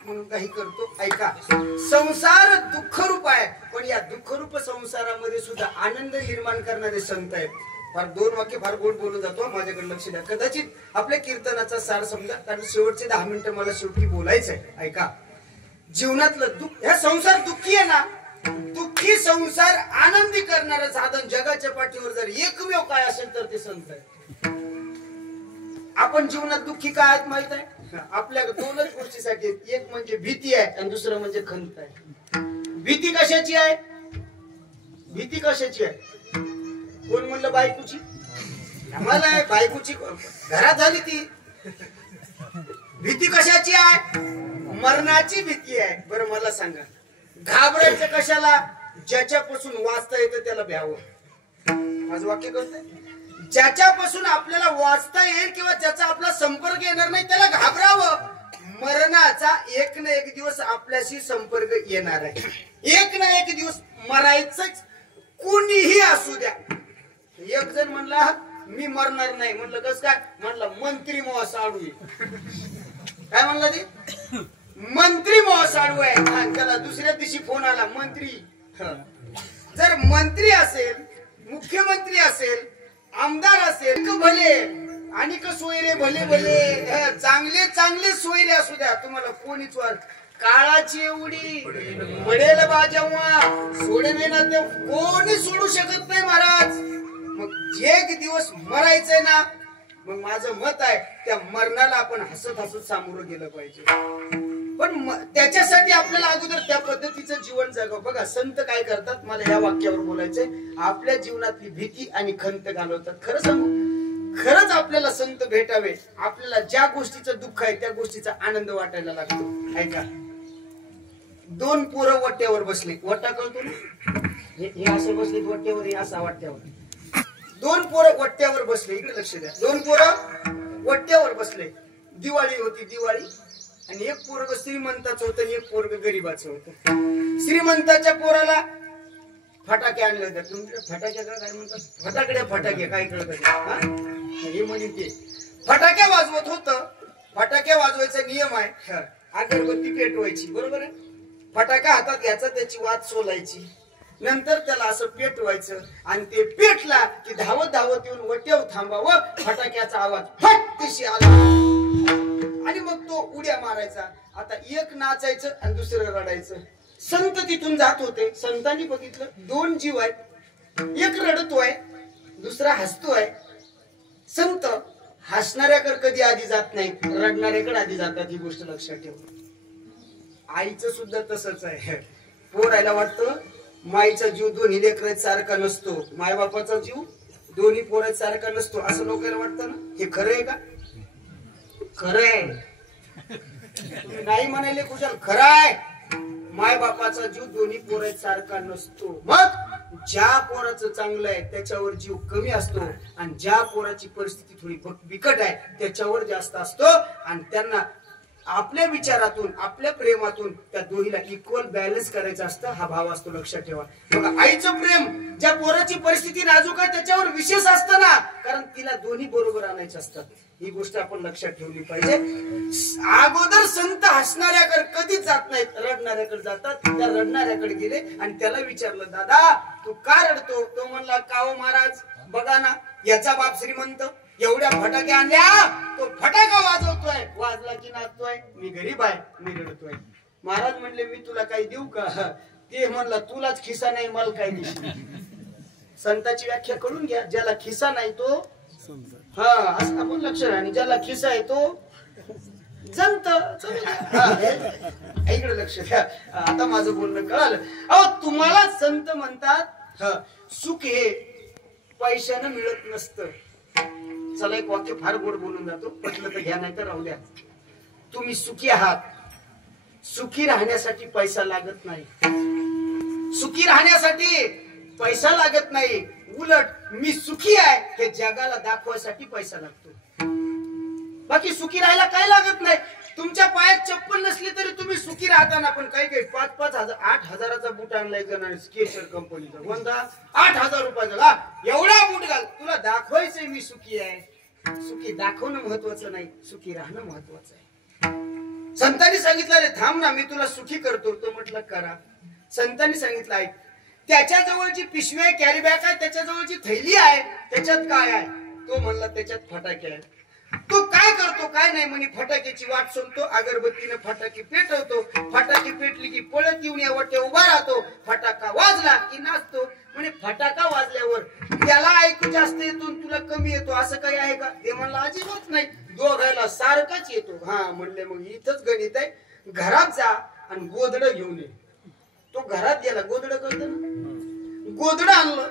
म्हणून काही करतो. ऐका, संसार दुःखरूप आहे, पण या दुःखरूप संसारामध्ये सुद्धा आनंद निर्माण करणारे संत आहेत. फार दोन वाक्य फार गोड बोलून जातो, माझ्याकडे लक्ष द्या. कदाचित आपल्या कीर्तनाचा सार समजा, कारण शेवटचे 10 मिनिटं मला शेवटी बोलायचंय. ऐका, जीवनातलं दुःख, ह्या संसार दुःखी आहे ना, दुःखी संसार आनंदी करणारं साधन जगाच्या पाठीवर जर एकमेव काय असेल तर ते संत आहे. आपण जीवनात दुःखी काय आहेत माहित आहे? आपल्या दोनच गोष्टीसाठी, एक म्हणजे भीती आहे आणि दुसरं म्हणजे खंत आहे. भीती कशाची आहे? भीती कशाची आहे? कोण म्हणलं? बायकोची. आम्हाला आहे बायकोची, घरात झाली ती. भीती कशाची आहे? मरणाची भीती आहे. बरं मला सांगा, घाबरायचं कशाला? ज्याच्यापासून वाचता येतं त्याला भ्यावं. आज वाक्य करतोय, ज्याच्यापासून आपल्याला वाचता येईल किंवा ज्याचा आपला संपर्क येणार नाही त्याला घाबरावं. मरणाचा एक ना एक दिवस आपल्याशी संपर्क येणार आहे. एक ना एक दिवस मरायचंच, कोणीही असू द्या. एक जण म्हणला मी मरणार नाही. म्हणलं कस काय? म्हणलं मंत्री मोह साडू. काय म्हणलं ते? मंत्री मोह साडू आहे. त्याला दुसऱ्या दिवशी फोन आला, मंत्री. जर मंत्री असेल, मुख्यमंत्री असेल, आमदार असेल, भले आणि सोयरे भले भले, चांगले चांगले सोयरे असू द्या, तुम्हाला कोणीच वाट. काळाची एवढी पडेल बाजेव्हा सोडवे ना ते कोणी सोडू शकत नाही महाराज. मग एक दिवस मरायचंय ना, मग माझं मत आहे त्या मरणाला आपण हसत हसत सामोरं गेलं पाहिजे. पण त्याच्यासाठी आपल्याला अगोदर त्या पद्धतीचं जीवन जगावं. बघा संत काय करतात, मला या वाक्यावर बोलायचंय. आपल्या जीवनातली भीती आणि खंत घालवतात. खरं सांगू, खरंच आपल्याला संत भेटावे, आपल्याला ज्या गोष्टीचं दुःख आहे त्या गोष्टीचा आनंद वाटायला लागतो. ऐका, दोन पोरं वट्यावर बसले. वट्टा कळतो ना, हे असं बसले वट्यावर, हे असा वाट्यावर. दोन पोरं वट्यावर बसले. इकडे लक्ष द्या. दोन पोरं वट्यावर बसले. दिवाळी होती, दिवाळी. आणि एक पोरग श्रीमंताचं होतं आणि एक पोरग गरीबाचं होतं. श्रीमंताच्या पोराला फटाके आणले होते. तुमच्या फटाक्या काय म्हणतात? फटाकडे फटाके काय कळत? हे म्हणजे ते फटाक्या वाजवत होत. फटाक्या वाजवायचा नियम आहे, अगरबत्ती पेटवायची, बरोबर आहे. फटाका हातात घ्यायचा, त्याची वात सोलायची, नंतर त्याला असं पेटवायचं आणि ते पेटला की धावत धावत येऊन वट्यावर थांबावं. फटाक्याचा आवाज फटकशी आला आणि मग तो उड्या मारायचा. आता एक नाचायचं आणि दुसरं रडायचं. संत तिथून जात होते. संतांनी बघितलं दोन जीव आहेत, एक रडतोय दुसरा हसतोय. संत हसणाऱ्याकडे कधी आधी जात नाहीत, रडणाऱ्याकडे आधी जातात, ही गोष्ट लक्षात ठेव. आईचं सुद्धा तसंच आहे. पोरायला वाटतं माईचा जीव दोन्ही लेकरात सारखा नसतो, मायबापाचा जीव दोन्ही पोरात सारखा नसतो, असं लोकांना वाटतं ना. हे खरं आहे का? खरं आहे. नाही म्हणाले कुशाल, खरं आहे. माय बापाचा जीव दोन्ही पोरात सारखा नसतो. मग ज्या पोराचं चांगलं आहे त्याच्यावर जीव कमी असतो, आणि ज्या पोराची परिस्थिती थोडी बिकट आहे त्याच्यावर जास्त असतो. आणि त्यांना आपल्या विचारातून, आपल्या प्रेमातून त्या दोन्हीला इक्वल बॅलन्स करायचा असतं, हा भाव असतो. लक्षात ठेवा. बघा, आईचं प्रेम ज्या पोराची परिस्थिती नाजूक आहे त्याच्यावर विशेष असतं ना, कारण तिला दोन्ही बरोबर आणायचे असतात. ही गोष्ट आपण लक्षात ठेवली पाहिजे. अगोदर संत हसणाऱ्याकडे कधीच जात नाहीत, रडणाऱ्याकडे जातात. त्या रडणाऱ्याकडे गेले आणि त्याला विचारलं, दादा तू का रडतो? तो म्हणला, काहो महाराज, बघा ना, याचा बाप श्रीमंत, एवढ्या फटाक्या आणल्या, तो फटाका वाजवतोय, वाजला की नाचतोय, मी गरीब आहे, मी रडतोय. महाराज म्हणले, मी तुला काही देऊ का? ते म्हणला, तुलाच खिसा नाही, मला काय देशील? संताची व्याख्या करून घ्या. ज्याला खिसा नाही तो हा असं आपण लक्ष, आणि ज्याला खिसा आहे तो जंत. इकडे लक्ष द्या. आता माझं बोलणं कळालं. अहो, तुम्हाला संत म्हणतात सुख हे पैशानं मिळत नसतं. चला, एक वाक्य फार गोड बोलून जातो, पटलं तर घ्या, नाही तर राहू द्या. तुम्ही सुखी आहात. सुखी राहण्यासाठी पैसा लागत नाही. सुखी राहण्यासाठी पैसा लागत नाही. उलट मी सुखी आहे हे जगाला दाखवायसाठी पैसा लागतो. बाकी सुखी राहायला काय लागत नाही. तुमच्या पायात चप्पल नसली तरी तुम्ही सुखी राहता ना. पण काही काही 5,000 8,000चा बूट आणलाय जण स्केचर कंपनीचा, कोणता 8,000 रुपयाचा. एवढा बूट घाल, तुला दाखवायचंय मी सुखी आहे. सुखी दाखवणं महत्वाचं नाही, सुखी राहणं महत्वाचं आहे. संतांनी सांगितलं, रे थांब ना, मी तुला सुखी करतो. तो म्हटलं, करा. संतांनी सांगितलं, ऐक, त्याच्या जवळची पिशवी आहे, कॅरी बॅग आहे, त्याच्या जवळची थैली आहे, त्याच्यात काय आहे? तो म्हणला, त्याच्यात फटाके आहे. तो काय करतो? काय नाही म्हणे, फटाक्याची वाट सोडतो, अगरबत्तीने फटाके पेटवतो. फटाके पेटली की पळत येऊन या वाट्या उभा राहतो. फटाका वाजला की नाचतो. म्हणे, फटाका वाजल्यावर त्याला ऐकू जास्त येतो, तुला कमी येतो, असं काही आहे का? ते म्हणला, अजिबात नाही, दोघायला सारखाच येतो. हा म्हणले, मग इथंच गणित आहे. घरात जा आणि गोधड घेऊन ये. तो घरात गेला, गोधड कळतं ना, गोधड आणलं,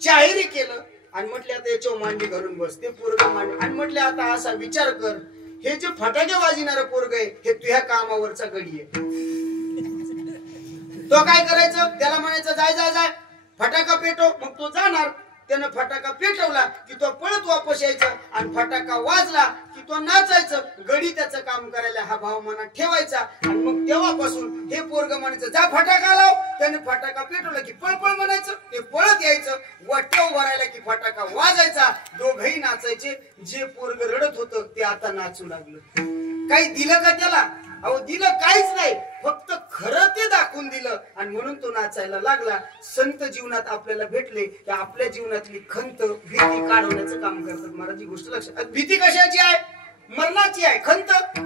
चाहेरी केलं आणि म्हटले, आता याच्यावर मांडी घालून बस. ते पोरग मांडी, आणि म्हटले, आता असा विचार कर, हे जे फटाके वाजविणारं पोरग आहे हे तुझ्या कामावरचा गडी आहे. तो काय करायचं? त्याला म्हणायचं, जाय जाय जाय, फटाका पेटव. मग तो जाणार. त्यानं फटाका पेटवला की तो पळत वापस यायचा, आणि फटाका वाजला की तो नाचायचं. गडी त्याचं काम करायला हा भाव मनात ठेवायचा. आणि मग तेव्हापासून हे पोरग म्हणायचं, जा फटाका लाव. त्याने फटाका पेटवला की पळपळ म्हणायचं, ते पळत यायचं. वाट्या उभा राहिला की फटाका वाजायचा, दोघही नाचायचे. जे पोरग रडत होतं ते आता नाचू लागलं. काही दिलं का त्याला? अहो, दिलं काहीच नाही, फक्त खरं ते दाखवून दिलं, आणि म्हणून तो नाचायला लागला. संत जीवनात आपल्याला भेटले की आपल्या जीवनातली खंत, भीती काढवण्याचं काम करतात. महाराज, ही गोष्ट लक्षात. भीती कशाची आहे? मरणाची आहे. खंत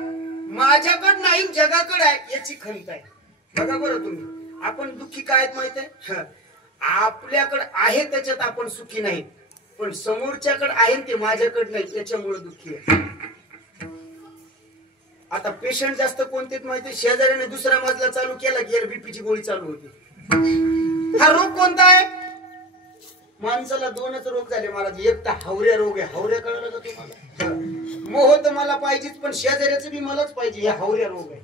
माझ्याकडे नाही, जगाकडे आहे, याची खंत आहे. बघा बरं तुम्ही, आपण दुःखी काय आहेत माहित आहे? आपल्याकडे आहे त्याच्यात आपण सुखी नाही, पण समोरच्याकडे आहे ते माझ्याकडे नाही, त्याच्यामुळे दुःखी आहे. आता पेशंट जास्त कोणते माहिती? शेजाऱ्याने दुसरा मजला चालू केला की बीपीची गोळी चालू होती. हा रोग कोणता आहे? माणसाला दोनच रोग झाले महाराज. एक तर हावऱ्या रोग आहे. हावऱ्या कळलं का तुम्हाला? मोह तर मला पाहिजेच, पण शेजाऱ्याचं बी मलाच पाहिजे, हे हावऱ्या रोग आहे.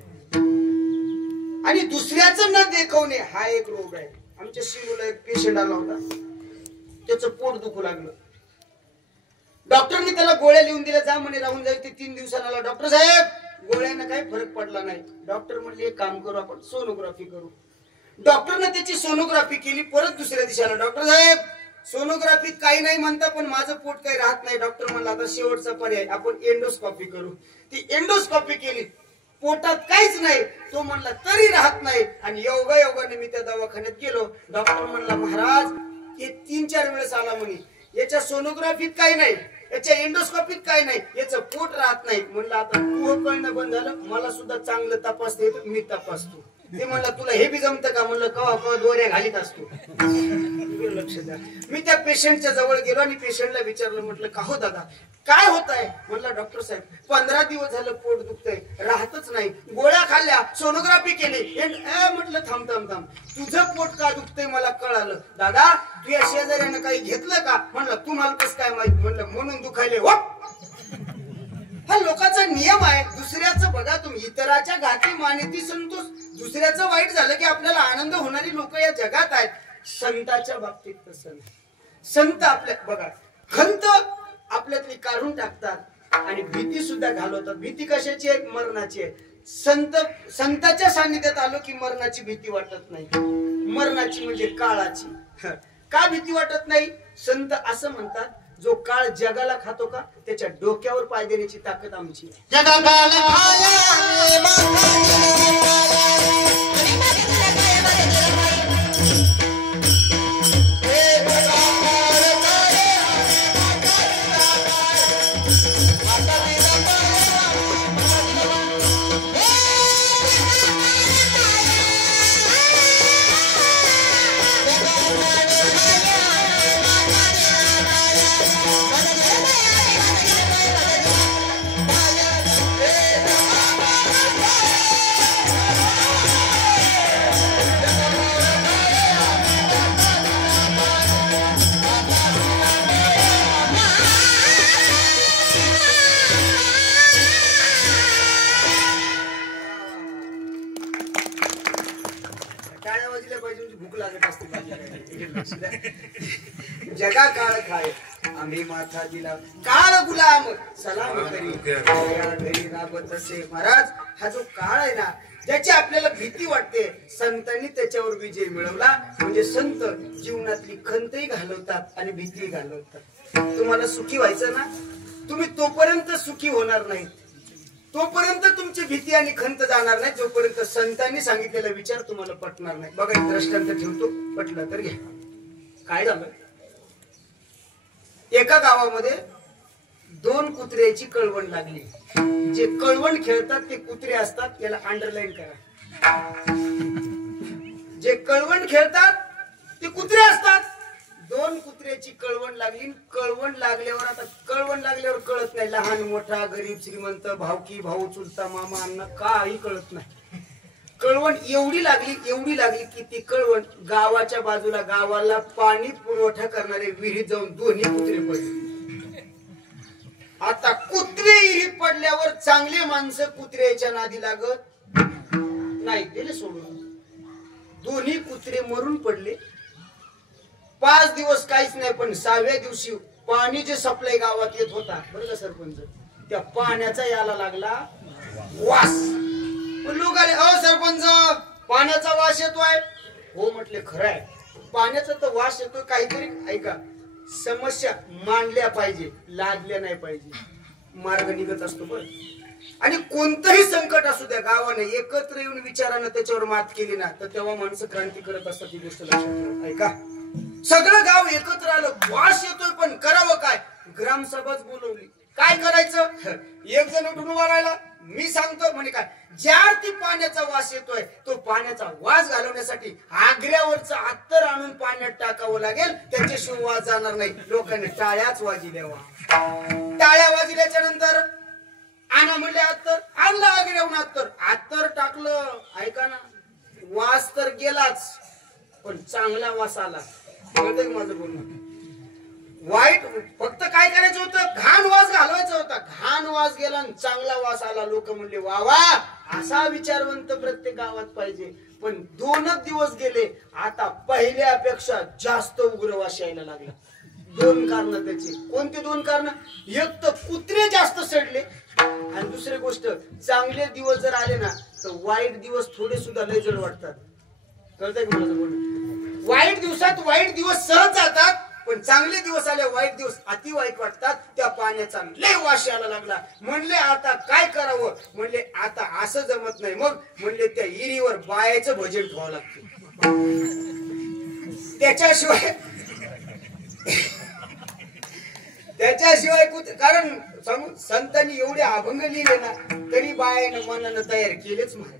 आणि दुसऱ्याचं न देखवणे हा एक रोग आहे. आमच्या शिरूला एक पेशंट आला होता, त्याचं पोट दुखू लागलं. डॉक्टरने त्याला गोळ्या लिहून दिल्या, जा म्हणे राहून जाईल. ते 3 दिवसांना आला. डॉक्टर साहेब, गोळ्यानं काही फरक पडला नाही. डॉक्टर म्हणले, एक काम करू, आपण सोनोग्राफी करू. डॉक्टरने त्याची सोनोग्राफी केली. परत दुसऱ्या दिवशी आला, डॉक्टर साहेब, सोनोग्राफीत काही नाही म्हणता, पण माझं पोट काही राहत नाही. डॉक्टर म्हणला, आता शेवटचा पर्याय, आपण एंडोस्कॉपी करू. ती एंडोस्कॉपी केली, पोटात काहीच नाही. तो म्हणला, तरी राहत नाही. आणि योगायोगाने मी त्या दवाखान्यात गेलो. डॉक्टर म्हणला, महाराज, हे 3-4 वेळेस आला म्हणे, याच्या सोनोग्राफीत काही नाही, याच्या एंडोस्कॉपीत काही नाही, याचं पोट राहत नाही. म्हणलं, आता तू कळणं बंद झालं, मला सुद्धा चांगलं तपासते, मी तपासतो. ते म्हणला तुला हे बी जमतं का? म्हणलं कवा कवा दोऱ्या घालीत असतो. लक्ष द्या. मी त्या पेशंटच्या जवळ गेलो आणि पेशंटला विचारलं, म्हटलं का हो दादा काय होत आहे? म्हणलं डॉक्टर साहेब 15 दिवस झालं पोट दुखतंय, राहतच नाही, गोळ्या खाल्ल्या, सोनोग्राफी केली. म्हटलं थांब थांब थांब, तुझं पोट का दुखतंय मला कळालं. दादा तुझ्या शेजाऱ्यानं काही घेतलं का? म्हणलं तुम्हाला कसं काय माहित? म्हणलं म्हणून दुखायले हो. हा लोकांचा नियम आहे. दुसऱ्याचं बघा तुम्ही, इतराच्या घाती मानेती संतोष. दुसऱ्याचं वाईट झालं की आपल्याला आनंद होणारी लोक या जगात आहेत. संताच्या बाबतीत तसं नाही. संत आपल्या बघा खंत आपल्यातली काढून टाकतात आणि भीती सुद्धा घालवतात. भीती कशाची आहे? मरणाची आहे. संताच्या सान्निध्यात आलो की मरणाची भीती वाटत नाही. मरणाची म्हणजे काळाची. का भीती वाटत नाही? संत असं म्हणतात, जो काळ जगाला खातो का त्याच्या डोक्यावर पाय देण्याची ताकद आमची. भूक लागत असते. जगा काळ खाय आम्ही माथा दिला, काळ गुलाम सलाम करी घरी राबत असे. महाराज हा जो काळ आहे ना, ज्याची आपल्याला भीती वाटते, संतांनी त्याच्यावर विजय मिळवला. म्हणजे संत जीवनातली खंतही घालवतात आणि भीती घालवतात. तुम्हाला सुखी व्हायचं ना, तुम्ही तोपर्यंत सुखी होणार नाहीत, तोपर्यंत तुमची भीती आणि खंत जाणार नाही, जोपर्यंत संतांनी सांगितलेला विचार तुम्हाला पटणार नाही. बघा एक दृष्टांत ठेवतो, पटलं तर घ्या. काय झालं, एका गावामध्ये 2 कुत्र्याची कळवण लागली. जे कळवण खेळतात ते कुत्रे असतात, याला अंडरलाईन करा. जे कळवण खेळतात ते कुत्रे असतात. 2 कुत्र्याची कळवण लागली. कळवण लागल्यावर, आता कळवण लागल्यावर कळत नाही लहान मोठा, गरीब श्रीमंत, भावकी भाऊ, चुलता मामा, अण्णा, काही कळत नाही. कळवण एवढी लागली की ती कळवण गावाच्या बाजूला, गावाला पाणी पुरवठा करणारे विहिरीत जाऊन दोन्ही कुत्रे पडले. आता कुत्रे विहिरीत पडल्यावर चांगले माणसं कुत्र्याच्या नादी लागत नाही, दिले सोडून. दोन्ही कुत्रे मरून पडले. 5 दिवस काहीच नाही, पण 6व्या दिवशी पाणी जे सप्लाय गावात येत होता बरं का सरपंच, त्या पाण्याचा यायला लागला वास. लोक आले, अ सरपंच पाण्याचा वास येतोय. हो म्हटले खरं आहे, पाण्याचा तर वास येतोय, काहीतरी ऐका, समस्या मांडल्या पाहिजे, लादल्या नाही पाहिजे, मार्ग निघत असतो. बरं, आणि कोणतंही संकट असू द्या, गावाने एकत्र येऊन विचारानं त्याच्यावर मात केली ना, तर तेव्हा माणसं क्रांती करत असतात. ही गोष्ट लक्षात ठेवा. ऐका, सगळं गाव एकत्र आलं, वास येतोय, पण करावं काय? ग्रामसभाच बोलवली. काय करायचं? एक जण उठून उभा राहिला, मी सांगतो म्हणे काय, ज्या ती पाण्याचा वास येतोय तो पाण्याचा वास घालवण्यासाठी आग्र्यावरचं अत्तर आणून पाण्यात टाकावं लागेल, त्याच्याशिवाय वास जाणार नाही. लोकांनी टाळ्याच वाजविल्या. टाळ्या वाजल्याच्या नंतर आणा म्हणले अत्तर, आणलं आग्र्याहून अत्तर, अत्तर टाकलं. ऐका ना, वास तर गेलाच, पण चांगला वास आला. कळतंय माझं बोलणं? वाईट फक्त काय करायचं होतं, घाण वास घालवायचा होता. घाण वास गेला आणि चांगला वास आला. लोक म्हणले वा वा, असा विचारवंत प्रत्येक गावात पाहिजे. पण 2च दिवस गेले, आता पहिल्यापेक्षा जास्त उग्र वास यायला लागला. 2 कारण त्याची. कोणते 2 कारण? एक तर कुत्रे जास्त सडले, आणि दुसरी गोष्ट, चांगले दिवस जर आले ना तर वाईट दिवस थोडे सुद्धा लय जड वाटतात. कळतंय का माझं बोलणं? वाईट दिवसात वाईट दिवस सहज जातात, पण चांगले दिवस आले वाईट दिवस अति वाईट वाटतात. त्या पाण्याचा लय वास यायला लागला. म्हणले आता काय करावं? म्हणले आता असं जमत नाही. मग म्हणले त्या विहिरीवर बायाचं भजन ठेवावं लागतं, त्याच्याशिवाय कारण सांगू, संतांनी एवढे अभंग लिहिले ना, तरी बायानं मनानं तयार केलेच महाराज.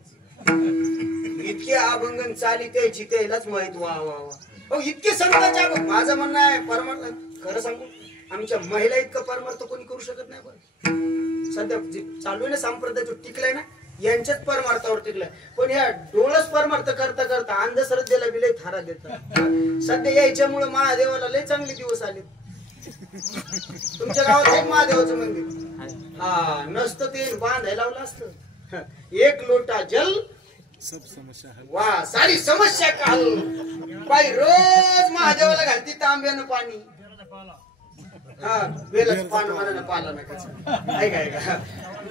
इतके अभंगन चाली त्याची त्यालाच माहित. वा वा वा. अहो इतके संतांच्या माझं म्हणणं आहे परमार्थ खरं सांगू आमच्या महिला इतकं परमार्थ कोणी करू शकत नाही. बरं सध्या जे चालू आहे ना संप्रदाय जो टिकलाय ना यांच्याच परमार्थावर टिकलाय. पण या डोळस परमार्थ करता करता अंधश्रद्धेला विलय थारा देतात. सध्या याच्यामुळे महादेवाला लय चांगले दिवस आले. तुमच्या गावात एक महादेवाचं मंदिर हा नसतं ते बांधायला लावलं असतं. एक लोटा जल सब समस्या वा सारी समस्या काल. बाई रोज महादेवाला घालती तांब्यानं पाणी. हा बेलच पान मला पाला नका ऐका.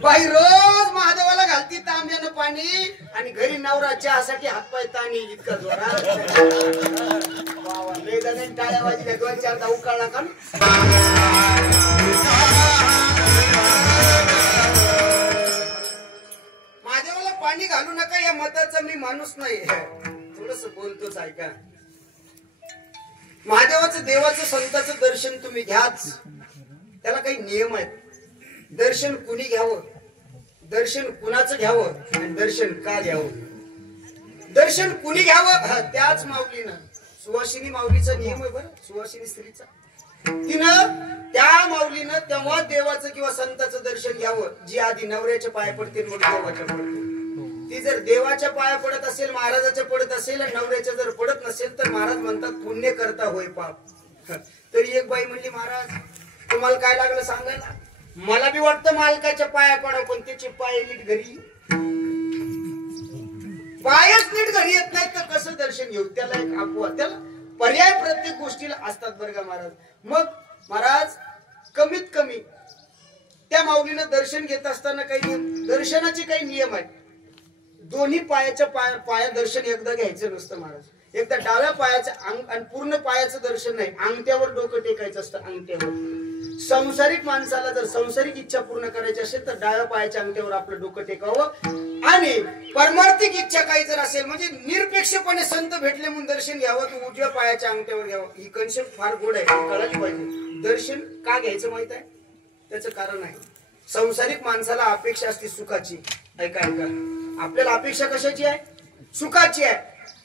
बाई रोज महादेवाला घालती तांब्यानं पाणी आणि घरी नवरा चहासाठी हातपाय ताणी. इतका जोरात लय जण टाळ्या वाजल्या. 2-4दा उकाळला का महादेवाला पाणी घालू नका या मताचा मी माणूस नाही. थोडस बोलतोच ऐका. महादेवाचं देवाचं संतांचं दर्शन तुम्ही घ्याच. त्याला काही नियम आहेत. दर्शन कुणी घ्यावं दर्शन कुणाचं घ्यावं आणि दर्शन का घ्यावं. दर्शन कुणी घ्यावं त्याच माऊलीनं सुवासिनी माऊलीचा नियम आहे. बरं सुवासिनी स्त्रीचा तिनं त्या माऊलीनं तेव्हा देवाचं किंवा संतांचं दर्शन घ्यावं जी आधी नवऱ्याच्या पाया पडते मग देवाच्या पडते. ती जर देवाच्या पाया पडत असेल महाराजाच्या पडत असेल आणि नवऱ्याच्या जर पडत नसेल तर महाराज म्हणतात पुण्य करता होय पाप. तरी एक बाई म्हणली महाराज तुम्हाला काय लागलं सांगायला. मला बी वाटतं मालकाच्या पाया पडाव पण त्याचे पाय नीट घरी पायच नीट घरी येत नाही तर कसं दर्शन घेऊ. त्याला एक अपवाद त्याला पर्याय प्रत्येक गोष्टीला असतात बरं का महाराज. मग महाराज कमीत कमी त्या माऊलीनं दर्शन घेत असताना काही नियम दर्शनाचे काही नियम आहेत. दोन्ही पायाच्या पाया दर्शन एकदा घ्यायचं नसतं महाराज. एकदा डाव्या पायाचं अंग आणि पूर्ण पायाचं दर्शन नाही अंगठ्यावर डोकं टेकायचं असतं. अंगठ्यावर संसारिक माणसाला जर संसारिक इच्छा पूर्ण करायची असेल तर डाव्या पायाच्या अंगठ्यावर आपलं डोकं टेकावं आणि परमार्थिक इच्छा काही जर असेल म्हणजे निरपेक्षपणे संत भेटले म्हणून दर्शन घ्यावं तर उजव्या पायाच्या अंगठ्यावर घ्यावं. ही कन्सेप्ट फार गोड आहे कळायला पाहिजे. दर्शन का घ्यायचं माहित आहे त्याचं कारण आहे. संसारिक माणसाला अपेक्षा असते सुखाची. ऐका ऐका आपल्याला अपेक्षा कशाची आहे सुखाची आहे.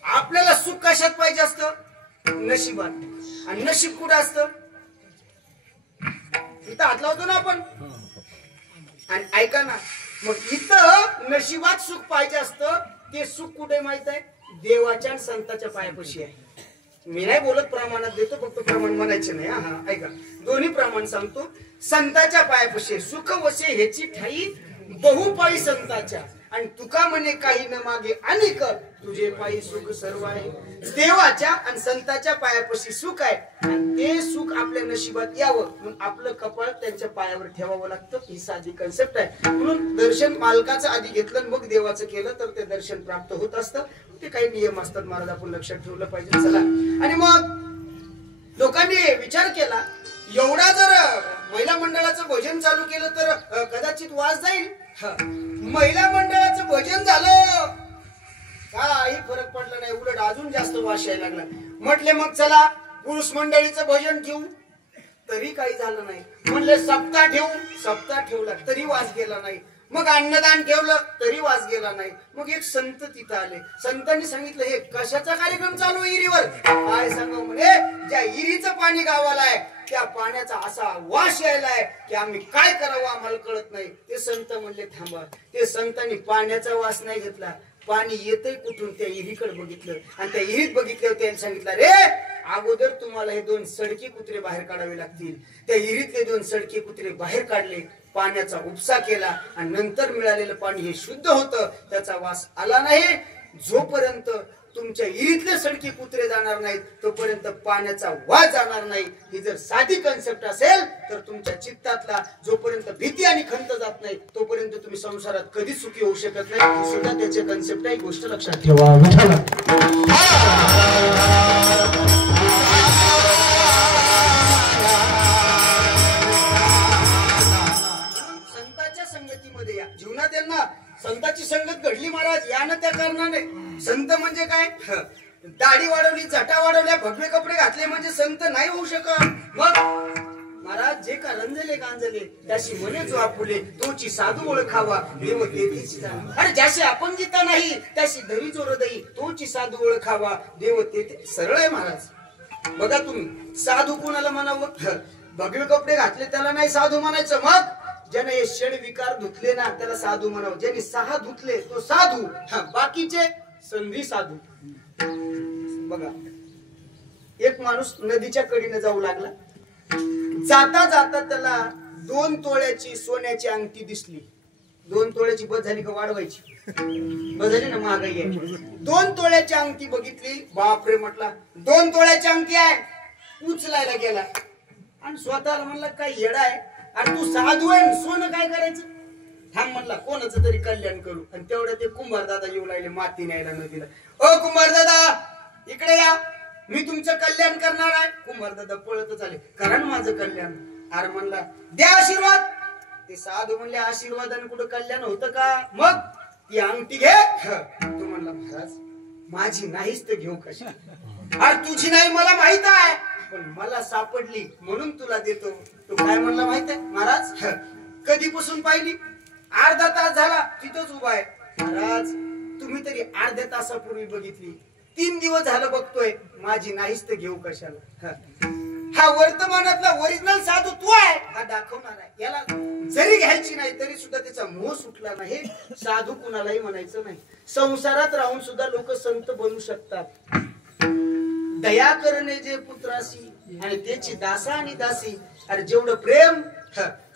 आपल्याला सुख कशात पाहिजे असतं नशिबात. आणि नशीब कुठं असतं इथं हात लावतो ना आपण. आणि ऐका ना मग इथं नशिबात सुख पाहिजे असतं. ते सुख कुठे माहित आहे देवाच्या आणि संतांच्या पायापाशी आहे. मी नाही बोलत प्रमाणात देतो फक्त प्रमाण म्हणायचे नाही. हा ऐका दोन्ही प्रमाण सांगतो. संतांच्या पायापाशी सुख वसे ह्याची ठाई बहुपायी संतांच्या आणि तुका म्हणे काही न मागे अनेक तुझे पायी सुख सर्व आहे. देवाच्या आणि संतांच्या पायापाशी सुख आहे आणि ते सुख आपल्या नशिबात यावं म्हणून आपलं कपाळ त्यांच्या पायावर ठेवावं लागतं. ही साधी कन्सेप्ट आहे. म्हणून दर्शन मालकाचं आधी घेतलं मग देवाचं केलं तर ते दर्शन प्राप्त होत असतं. ते काही नियम असतात महाराज आपण लक्षात ठेवलं पाहिजे. चला आणि मग लोकांनी विचार केला एवढा जर महिला मंडळाचं भजन चालू केलं तर कदाचित वास जाईल. महिला मंडळाचं भजन झालं काही फरक पडला नाही उलट अजून जास्त वास यायला लागला. म्हटले मग चला पुरुष मंडळीचं भजन ठेवू तरी काही झालं नाही. म्हणले सप्ताह ठेवू सप्ताह ठेवला तरी वास गेला नाही. मग अन्नदान ठेवलं तरी वास गेला नाही. मग एक संत तिथं आले. संतांनी सांगितलं हे कशाचा कार्यक्रम चालू इरीवर काय सांगा म्हणे ज्या इरीचं पाणी गावाला आहे त्या पाण्याचा असा वास यायलाय की आम्ही काय करावं आम्हाला कळत नाही. ते संत म्हणले थांबा. ते संतांनी पाण्याचा वास नाही घेतला पाणी येतंय कुठून त्या इरीकडे बघितलं आणि त्या इरीत बघितल्यावर त्यांनी सांगितलं रे अगोदर तुम्हाला हे 2 सडकी कुत्रे बाहेर काढावे लागतील. त्या इरीतले 2 सडकी कुत्रे बाहेर काढले पाण्याचा उपसा केला आणि नंतर मिळालेलं पाणी हे शुद्ध होतं. त्याचा वास आला नाही. जोपर्यंत तुमच्या इरीतले सडकी कुत्रे जाणार नाहीत तोपर्यंत पाण्याचा वास जाणार नाही. ही जर साधी कन्सेप्ट असेल तर तुमच्या चित्तातला जोपर्यंत भीती आणि खंत जात नाही तोपर्यंत तुम्ही संसारात कधीच सुखी होऊ शकत नाही. ही सुद्धा त्याचे कन्सेप्ट आहे. गोष्ट लक्षात ठेवा. संतांच्या संगतीमध्ये या जीवनात यांना संतांची संगत घडली महाराज या ना त्या कारणाने. संत म्हणजे काय दाढी वाढवली जटा वाढवल्या भगवे कपडे घातले म्हणजे संत नाही होऊ शकत. महाराज जे का रंजले गांजले त्याशी म्हणे जो आपुले तोची साधू ओळखावा देव तेथेची जाणे. अरे ज्याशी अपंगिता नाही त्याशी धरी जो हृदयी तोची साधू ओळखावा देव तेथे. सरळ आहे महाराज. बघा तुम्ही साधू कोणाला म्हणावं? भगवे कपडे घातले त्याला नाही साधू म्हणायचं. मग ज्याने हे षड विकार धुतले ना त्याला साधू म्हणावं. ज्यांनी 6 धुतले तो साधू. बाकीचे संधी साधू. बघा एक माणूस नदीच्या कडेने जाऊ लागला. जाता जाता त्याला 2 तोळ्याची सोन्याची अंगठी दिसली. 2 तोळ्याची बस झाली का वाढवायची? बस झाली ना, महागाई आहे. 2 तोळ्याची अंगठी बघितली. बापरे म्हटला 2 तोळ्याची अंगठी आहे. उचलायला गेला आणि स्वतःला म्हणला काय येडा आहे. आणि तू साधू आहे सोनं काय करायचं? थांब म्हणला कोणाचं तरी कल्याण करू. आणि तेवढं ते कुंभार दादा येऊ लागले माती न्यायला नदीला. ओ कुंभार दादा इकडे या, मी तुमचं कल्याण करणार आहे. कुंभार दादा पळतच आले. करा ना माझं कल्याण. अरे म्हणला द्या आशीर्वाद. ते साधू म्हणले आशीर्वादाने कुठं कल्याण होतं का? मग ती अंगठी घे. तू म्हणला महाराज माझी नाहीच तर घेऊ कशी? अरे तुझी नाही मला माहित आहे, पण मला सापडली म्हणून तुला देतो. तो काय म्हणला माहित आहे महाराज? कधीपासून पाहिली? अर्धा तास झाला तिथंच उभा आहे. महाराज तुम्ही तरी अर्ध्या तासापूर्वी बघितली. 3 दिवस झालं बघतोय. माझी नाहीच तर घेऊ कशाला? हा वर्तमानातला ओरिजिनल साधू तू आहे. हा दाखवणार आहे. याला जरी घ्यायची नाही तरी सुद्धा त्याचा मोह सुटला नाही. साधू कुणालाही म्हणायचं नाही. संसारात राहून सुद्धा लोक संत बनू शकतात. दया करणे जे पुत्रासी आणि त्याची दासा आणि दासी. अरे जेवढं प्रेम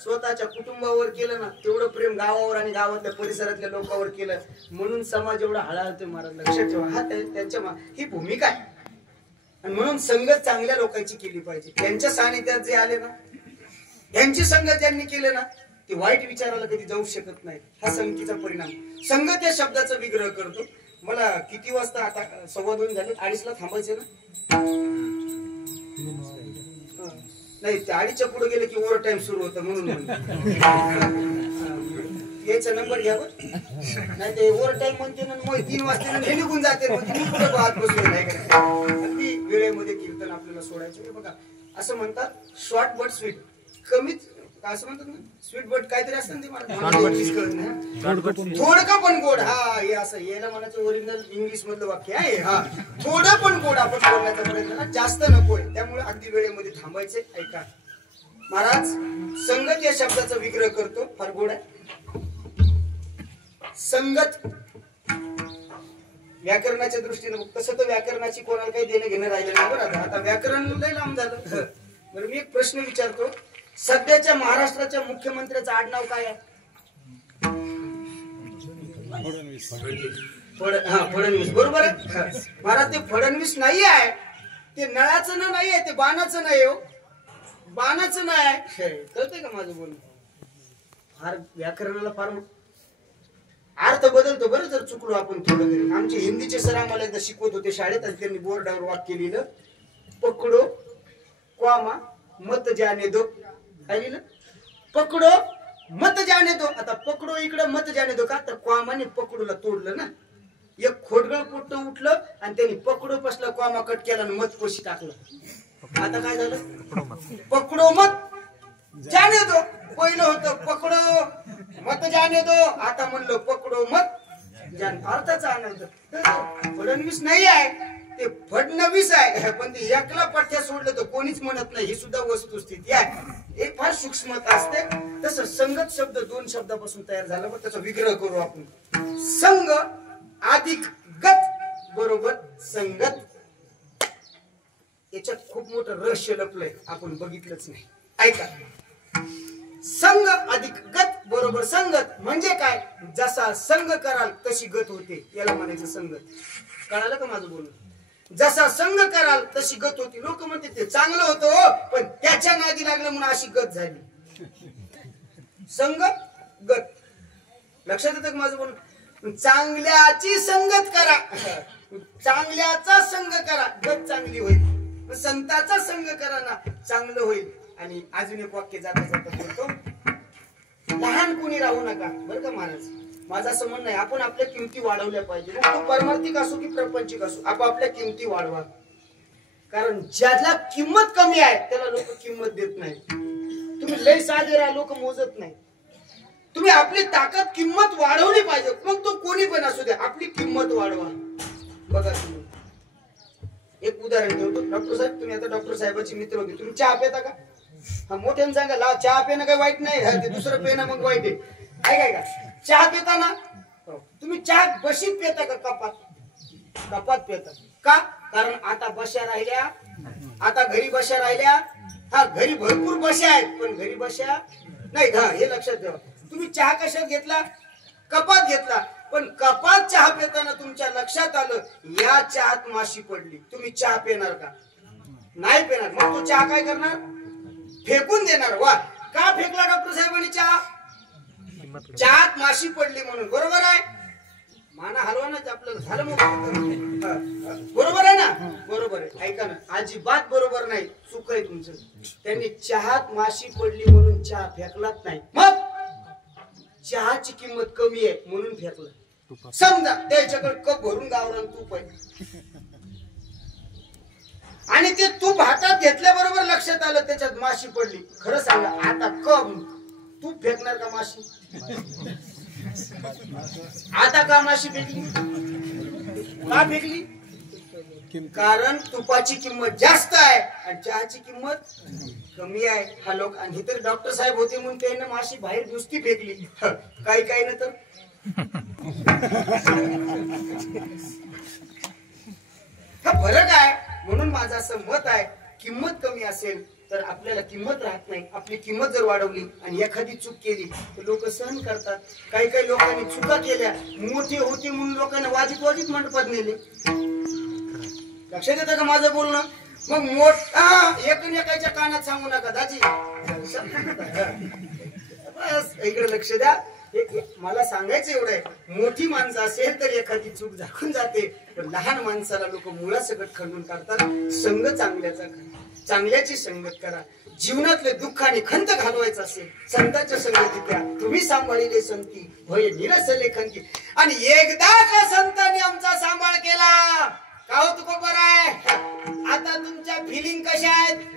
स्वतःच्या कुटुंबावर केलं ना तेवढं प्रेम गावावर आणि गावातल्या परिसरातल्या लोकांवर केलं. म्हणून समाज एवढा हळहळतोय महाराज. लक्षात ठेवा. हा त्यांच्या ही भूमिका आहे. आणि म्हणून संगत चांगल्या लोकांची केली पाहिजे. त्यांच्या सानिध्यात जे आले ना, यांची संगत ज्यांनी केले ना ते वाईट विचाराला कधी जाऊ शकत नाही. हा संगतीचा परिणाम. संगत या शब्दाचा विग्रह करतो. मला किती वाजता? आता 2:15 झाले. 2:30ला थांबायचे ना? नाही ते 2:30च्या पुढे गेले की ओव्हर टाइम सुरू होतं म्हणून याचा नंबर घ्या बरं. नाही ते ओव्हर टाइम म्हणते ना मग 3 वाजता हे निघून जाते. मी कुठे बात बसलो नाही का? अगदी वेळेमध्ये कीर्तन आपल्याला सोडायचं. बघा असं म्हणतात शॉर्ट बट स्वीट. कमीच असं म्हणतात ना स्वीट बट काहीतरी असतं ते मला थोडं पण गोड. हा हे असं याला म्हणायचं ओरिजिनल इंग्लिश मधलं वाक्य आहे. हा थोडं पण गोड आपण बोलण्याचा प्रयत्न ना, जास्त नकोय. त्यामुळे अगदी वेळेमध्ये थांबायचे. ऐका महाराज संगत या शब्दाचा विग्रह करतो. फार गोड आहे. संगत व्याकरणाच्या दृष्टीने तसं तर व्याकरणाची कोणाला काही देणं घेणं राहिलं नाही बरं. आता व्याकरण लय लांब झालं. बरं मी एक प्रश्न विचारतो. सध्याच्या महाराष्ट्राच्या मुख्यमंत्र्याचं आडनाव काय आहे? फडणवीस. बरोबर आहे महाराज. ते फडणवीस नाही आहे. ते नळाचं ना नाही आहे. ते बाणाचं नाही हो. बाणाचं नाही. कळतंय का माझं बोलणं? फार व्याकरणाला फार अर्थ बदलतो बरं जर चुकलो आपण थोडं तरी. आमचे हिंदीचे सर आम्हाला एकदा शिकवत होते शाळेत आणि त्यांनी बोर्डावर वाक्य लिहिलं पकडो क्वामा मत जाने दो. काय लिहिलं? पकडो मत जाने दो. आता पकडो इकडं मत जाने दो का? तर क्वामाने पकडोला तोडलं ना. एक खोडगळ पोट उठलं आणि त्यांनी पकडो पसला क्वामा कट केला आणि मत पोशी टाकलं. आता काय झालं? पकडो मत जाने दो. पहिलं होतं पकडो मत जाने दो. आता म्हणलं पकडो मत जाने. अर्थाचा आनंद. फडणवीस नाही आहे ते फडणवीस आहे. पण ते एकला पठ्या सोडलं तर कोणीच म्हणत नाही. ही सुद्धा वस्तुस्थिती आहे. एक फार सूक्ष्मता असते. तसं संगत शब्द 2 शब्दापासून तयार झाला. पण त्याचा विग्रह करू आपण. संग अधिक गत बरोबर संगत. याच्यात खूप मोठं रहस्य लपलंय. आपण बघितलंच नाही. ऐका. संग अधिक गत बरोबर संगत म्हणजे काय? जसा संग कराल तशी गत होते. याला म्हणायचं संगत. कळालं का माझं बोलणं? जसा संग कराल तशी गत होती. लोक म्हणते ते चांगलं होतं पण त्याच्या नादी लागलं म्हणून अशी गत झाली. संग गत. लक्षात येतं का माझं बोलणं? चांगल्याची संगत करा. चांगल्याचा संग करा गत चांगली होईल. संताचा संग करा ना चांगलं होईल. आणि अजून एक वाक्य जाता जाता बोलतो. लहान कोणी राहू नका बरं का महाराज. माझं असं म्हणणं आहे आपण आपल्या किमती वाढवल्या पाहिजे. तो पारमार्थिक असो की प्रपंचिक असो आपापल्या किमती वाढवा. कारण ज्याला किंमत कमी आहे त्याला लोक किंमत देत नाही. तुम्ही लय साधे राहा, लोक मोजत नाही. तुम्ही आपली ताकद किंमत वाढवली पाहिजे. मग तो कोणी पण असू द्या, आपली किंमत वाढवा. बघा तुम्ही एक उदाहरण ठेवतो. डॉक्टर साहेब, तुम्ही आता डॉक्टर साहेबांचे मित्र होते, तुम्ही चहा पिता का? हा मोठ्याने सांगा. चहा पिणं काही वाईट नाही, ते दुसरं पिणं मग वाईट आहे. काय का चहा पिता ना? तुम्ही चहा बशीत पिता का कपात? कपात पिता का? कारण आता बशा राहिल्या, आता घरी बशा राहिल्या. हा घरी भरपूर बशा आहेत, पण घरी बशा नाही. हा हे लक्षात ठेवा. तुम्ही चहा कशात घेतला? कपात घेतला. पण कपात चहा पिताना तुमच्या लक्षात आलं या चहात माशी पडली. तुम्ही चहा पिणार का? नाही पिणार. मग तो चहा काय करणार? फेकून देणार. वा, का फेकला डॉक्टर साहेबांनी चहा? चहात माशी पडली म्हणून. बरोबर आहे? माना हलवा ना आपल्याला झालं मग. बरोबर आहे ना? बरोबर आहे. ऐका ना, अजिबात बरोबर नाही, चूक आहे तुमचं. त्यांनी चहात माशी पडली म्हणून चहा फेकलाच नाही. मग चहाची किंमत कमी आहे म्हणून फेकलं. समजा त्याच्याकडे कप भरून गावरान तूप आहे आणि ते तूप हातात घेतल्याबरोबर लक्षात आलं त्याच्यात माशी पडली. खरं सांगा, आता कप तूप फेकणार का माशी? आता का माशी फेकली? का फेकली? कारण तुपाची किंमत जास्त आहे आणि चहाची किंमत कमी आहे. हा लोक आणि हे तर डॉक्टर साहेब होते म्हणून त्यांना माशी बाहेर नुसती फेकली. काही काही ना तर हा फरक आहे. म्हणून माझं असं मत आहे, किंमत कमी असेल तर आपल्याला किंमत राहत नाही. आपली किंमत जर वाढवली आणि एखादी चूक केली तर लोक सहन करतात. काही काही लोकांनी चुका केल्या, मोठे होते म्हणून लोकांना वाजित वाजित मंडपात नेले. लक्षात येतं का माझं बोलणं? मग मोठा एकाच्या कानात सांगू नका दाजी. बस इकडे लक्ष द्या. मला सांगायचं एवढं आहे, मोठी माणसं असेल तर एखादी चूक झाकून जाते, पण लहान माणसाला लोक मुळासकट खंडून काढतात. संग चांगल्याचा करा, चांगल्याची संगत करा. जीवनातले दुःख आणि खंत घालवायचं असेल संतांच्या संगती द्या. तुम्ही सांभाळिले संती भय निरसले खंती. आणि एकदा का संतांनी आमचा सांभाळ केला का हो तुको बरं आहे. आता तुमच्या फिलिंग कशा आहेत?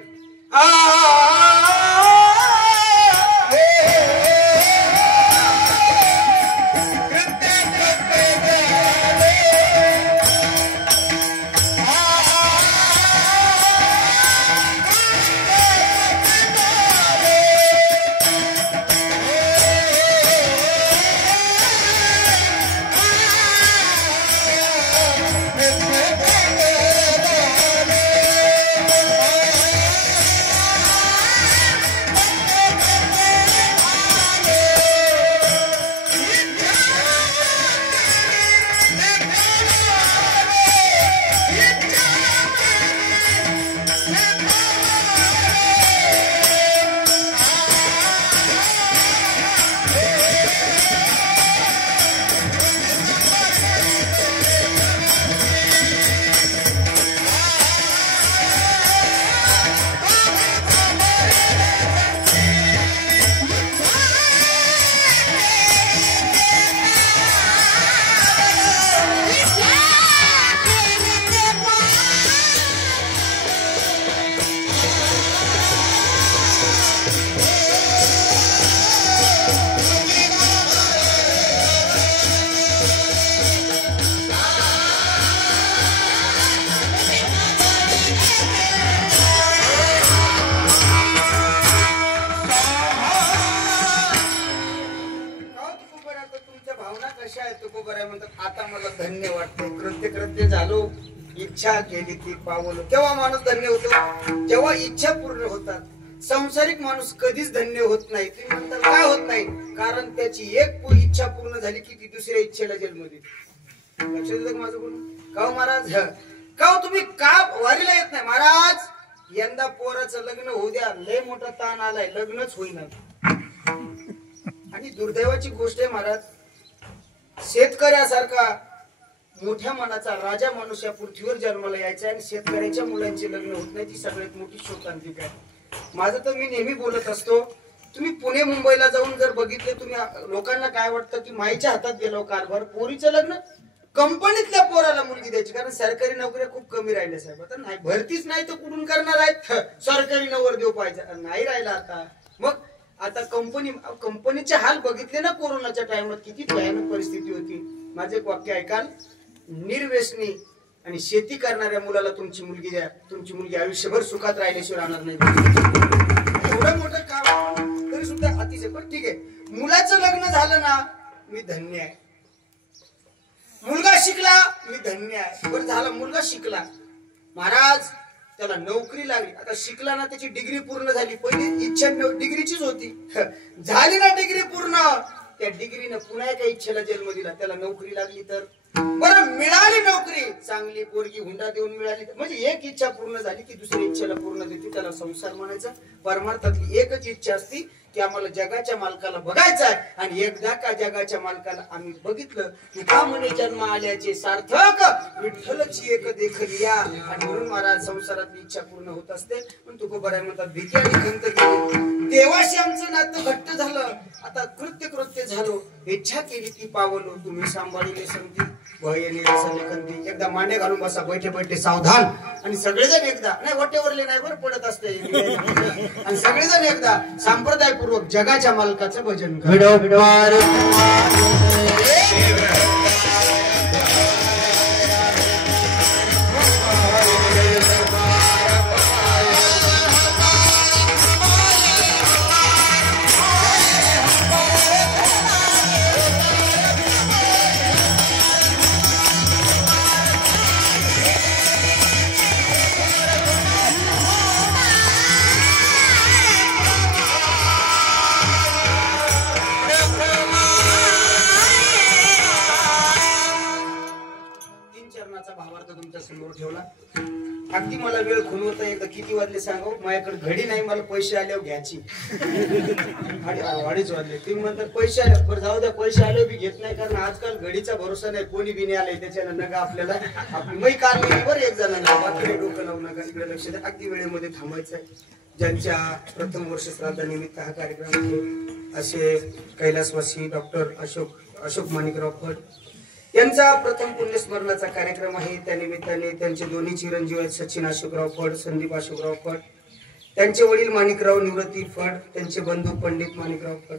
आता मला धन्य वाटतं. कृत्य कृत्य झालो, इच्छा केली ती पावलो. तेव्हा माणूस धन्य होतो जेव्हा इच्छा पूर्ण होतात. संसारिक माणूस कधीच धन्य होत नाही. तुम्ही म्हणता काय होत नाही? कारण त्याची एक इच्छा पूर्ण झाली की ती दुसऱ्या इच्छेला जन्मली. लक्षात येतं माझं बोलणं? का महाराज, का तुम्ही का वारीला येत नाही? महाराज यंदा पोराचं लग्न होऊ द्या, लय मोठा ताण आलाय, लग्नच होईना. आणि दुर्दैवाची गोष्ट आहे महाराज, शेतकऱ्यासारखा मोठ्या मनाचा राजा माणूस या पृथ्वीवर जन्माला यायचा आणि शेतकऱ्याच्या मुलांचे लग्न होत नाही. ती सगळ्यात मोठी शोकांतिका आहे. माझं तर मी नेहमी बोलत असतो, तुम्ही पुणे मुंबईला जाऊन जर बघितले, तुम्ही लोकांना काय वाटतं की माईच्या हातात गेलो कारभार, पोरीचं लग्न कंपनीतल्या पोराला मुलगी द्यायची. कारण सरकारी नोकऱ्या खूप कमी राहिल्या साहेब. आता नाही, भरतीच नाही तर कुठून करणार आहेत? सरकारी नवरदेव पाहिजे, नाही राहिला आता. मग आता कंपनीचे हाल बघितले ना कोरोनाच्या टाइमात, किती भयानक परिस्थिती होती. माझे एक वाक्य ऐकाल, निर्व्यसनी आणि शेती करणाऱ्या मुलाला तुमची मुलगी द्या, तुमची मुलगी आयुष्यभर सुखात राहिल्याशिवाय राहणार नाही. एवढं मोठं काम तरी सुद्धा अतिशय. पण ठीक आहे, मुलाचं लग्न झालं ना मी धन्य आहे, मुलगा शिकला मी धन्य आहे. बरं झालं मुलगा शिकला महाराज, त्याला नोकरी लागली, आता शिकला ना, त्याची डिग्री पूर्ण झाली. पहिली इच्छा डिग्रीचीच होती, झाली ना डिग्री पूर्ण, त्या डिग्रीनं पुन्हा एका इच्छेला जन्म दिला, त्याला नोकरी लागली. तर बरं मिळाली नोकरी, चांगली पोरगी हुंडा देऊन मिळाली, म्हणजे एक इच्छा पूर्ण झाली की दुसरी इच्छेला पूर्ण देते, त्याला संसार म्हणायचा. परमार्थातली एकच इच्छा असती की आम्हाला जगाच्या मालकाला बघायचं आहे, आणि एकदा का जगाच्या मालकाला आम्ही बघितलं की का म्हणे जन्म आल्याचे सार्थक, विठ्ठलची एक देखलिया. आणि म्हणून महाराज संसारातली इच्छा पूर्ण होत असते. पण तुकोबाराय म्हणतात, भीती आणि खंत गेली, देवाशी आमचं नातं घट्ट झालं, आता कृत्य झालो, इच्छा केली ती पावलो, तुम्ही सांभाळले संती भय निरसने. एकदा मांडे घालून बसा, बैठे बैठे सावधान, आणि सगळेजण एकदा, नाही वटेवरले नाही बरं पडत असते, आणि सगळेजण एकदा संप्रदायपूर्वक जगाच्या मालकाचं भजन करा. समोर ठेवला. अगदी मला वेळ खुलवता एकदा किती वाजले सांगा, माझ्याकडे घडी नाही, मला पैसे आल्यावर घ्यायची. 2:30 वाजले. तुम्ही म्हणतात पैसे आले, बरं जाऊ द्या, पैसे आले बी घेत नाही, कारण आजकाल घडीचा भरोसा नाही, कोणी बी नाही आले त्याच्यानं नका आपल्याला आपली मै काल बरं एक जणांना बाकी डोकं लावू नका, इकडे लक्ष द्या. अगदी वेळेमध्ये थांबायचं आहे. ज्यांच्या प्रथम वर्ष श्राद्धानिमित्त हा कार्यक्रम आहे असे कैलासवासी डॉक्टर अशोक माणिकराव फड यांचा प्रथम पुण्यस्मरणाचा कार्यक्रम आहे. त्यानिमित्ताने त्यांचे दोन्ही चिरंजीव आहेत, सचिन अशोकराव फड, संदीप अशोकराव फड, त्यांचे वडील माणिकराव निवृत्ती फड, त्यांचे बंधू पंडित माणिकराव फड.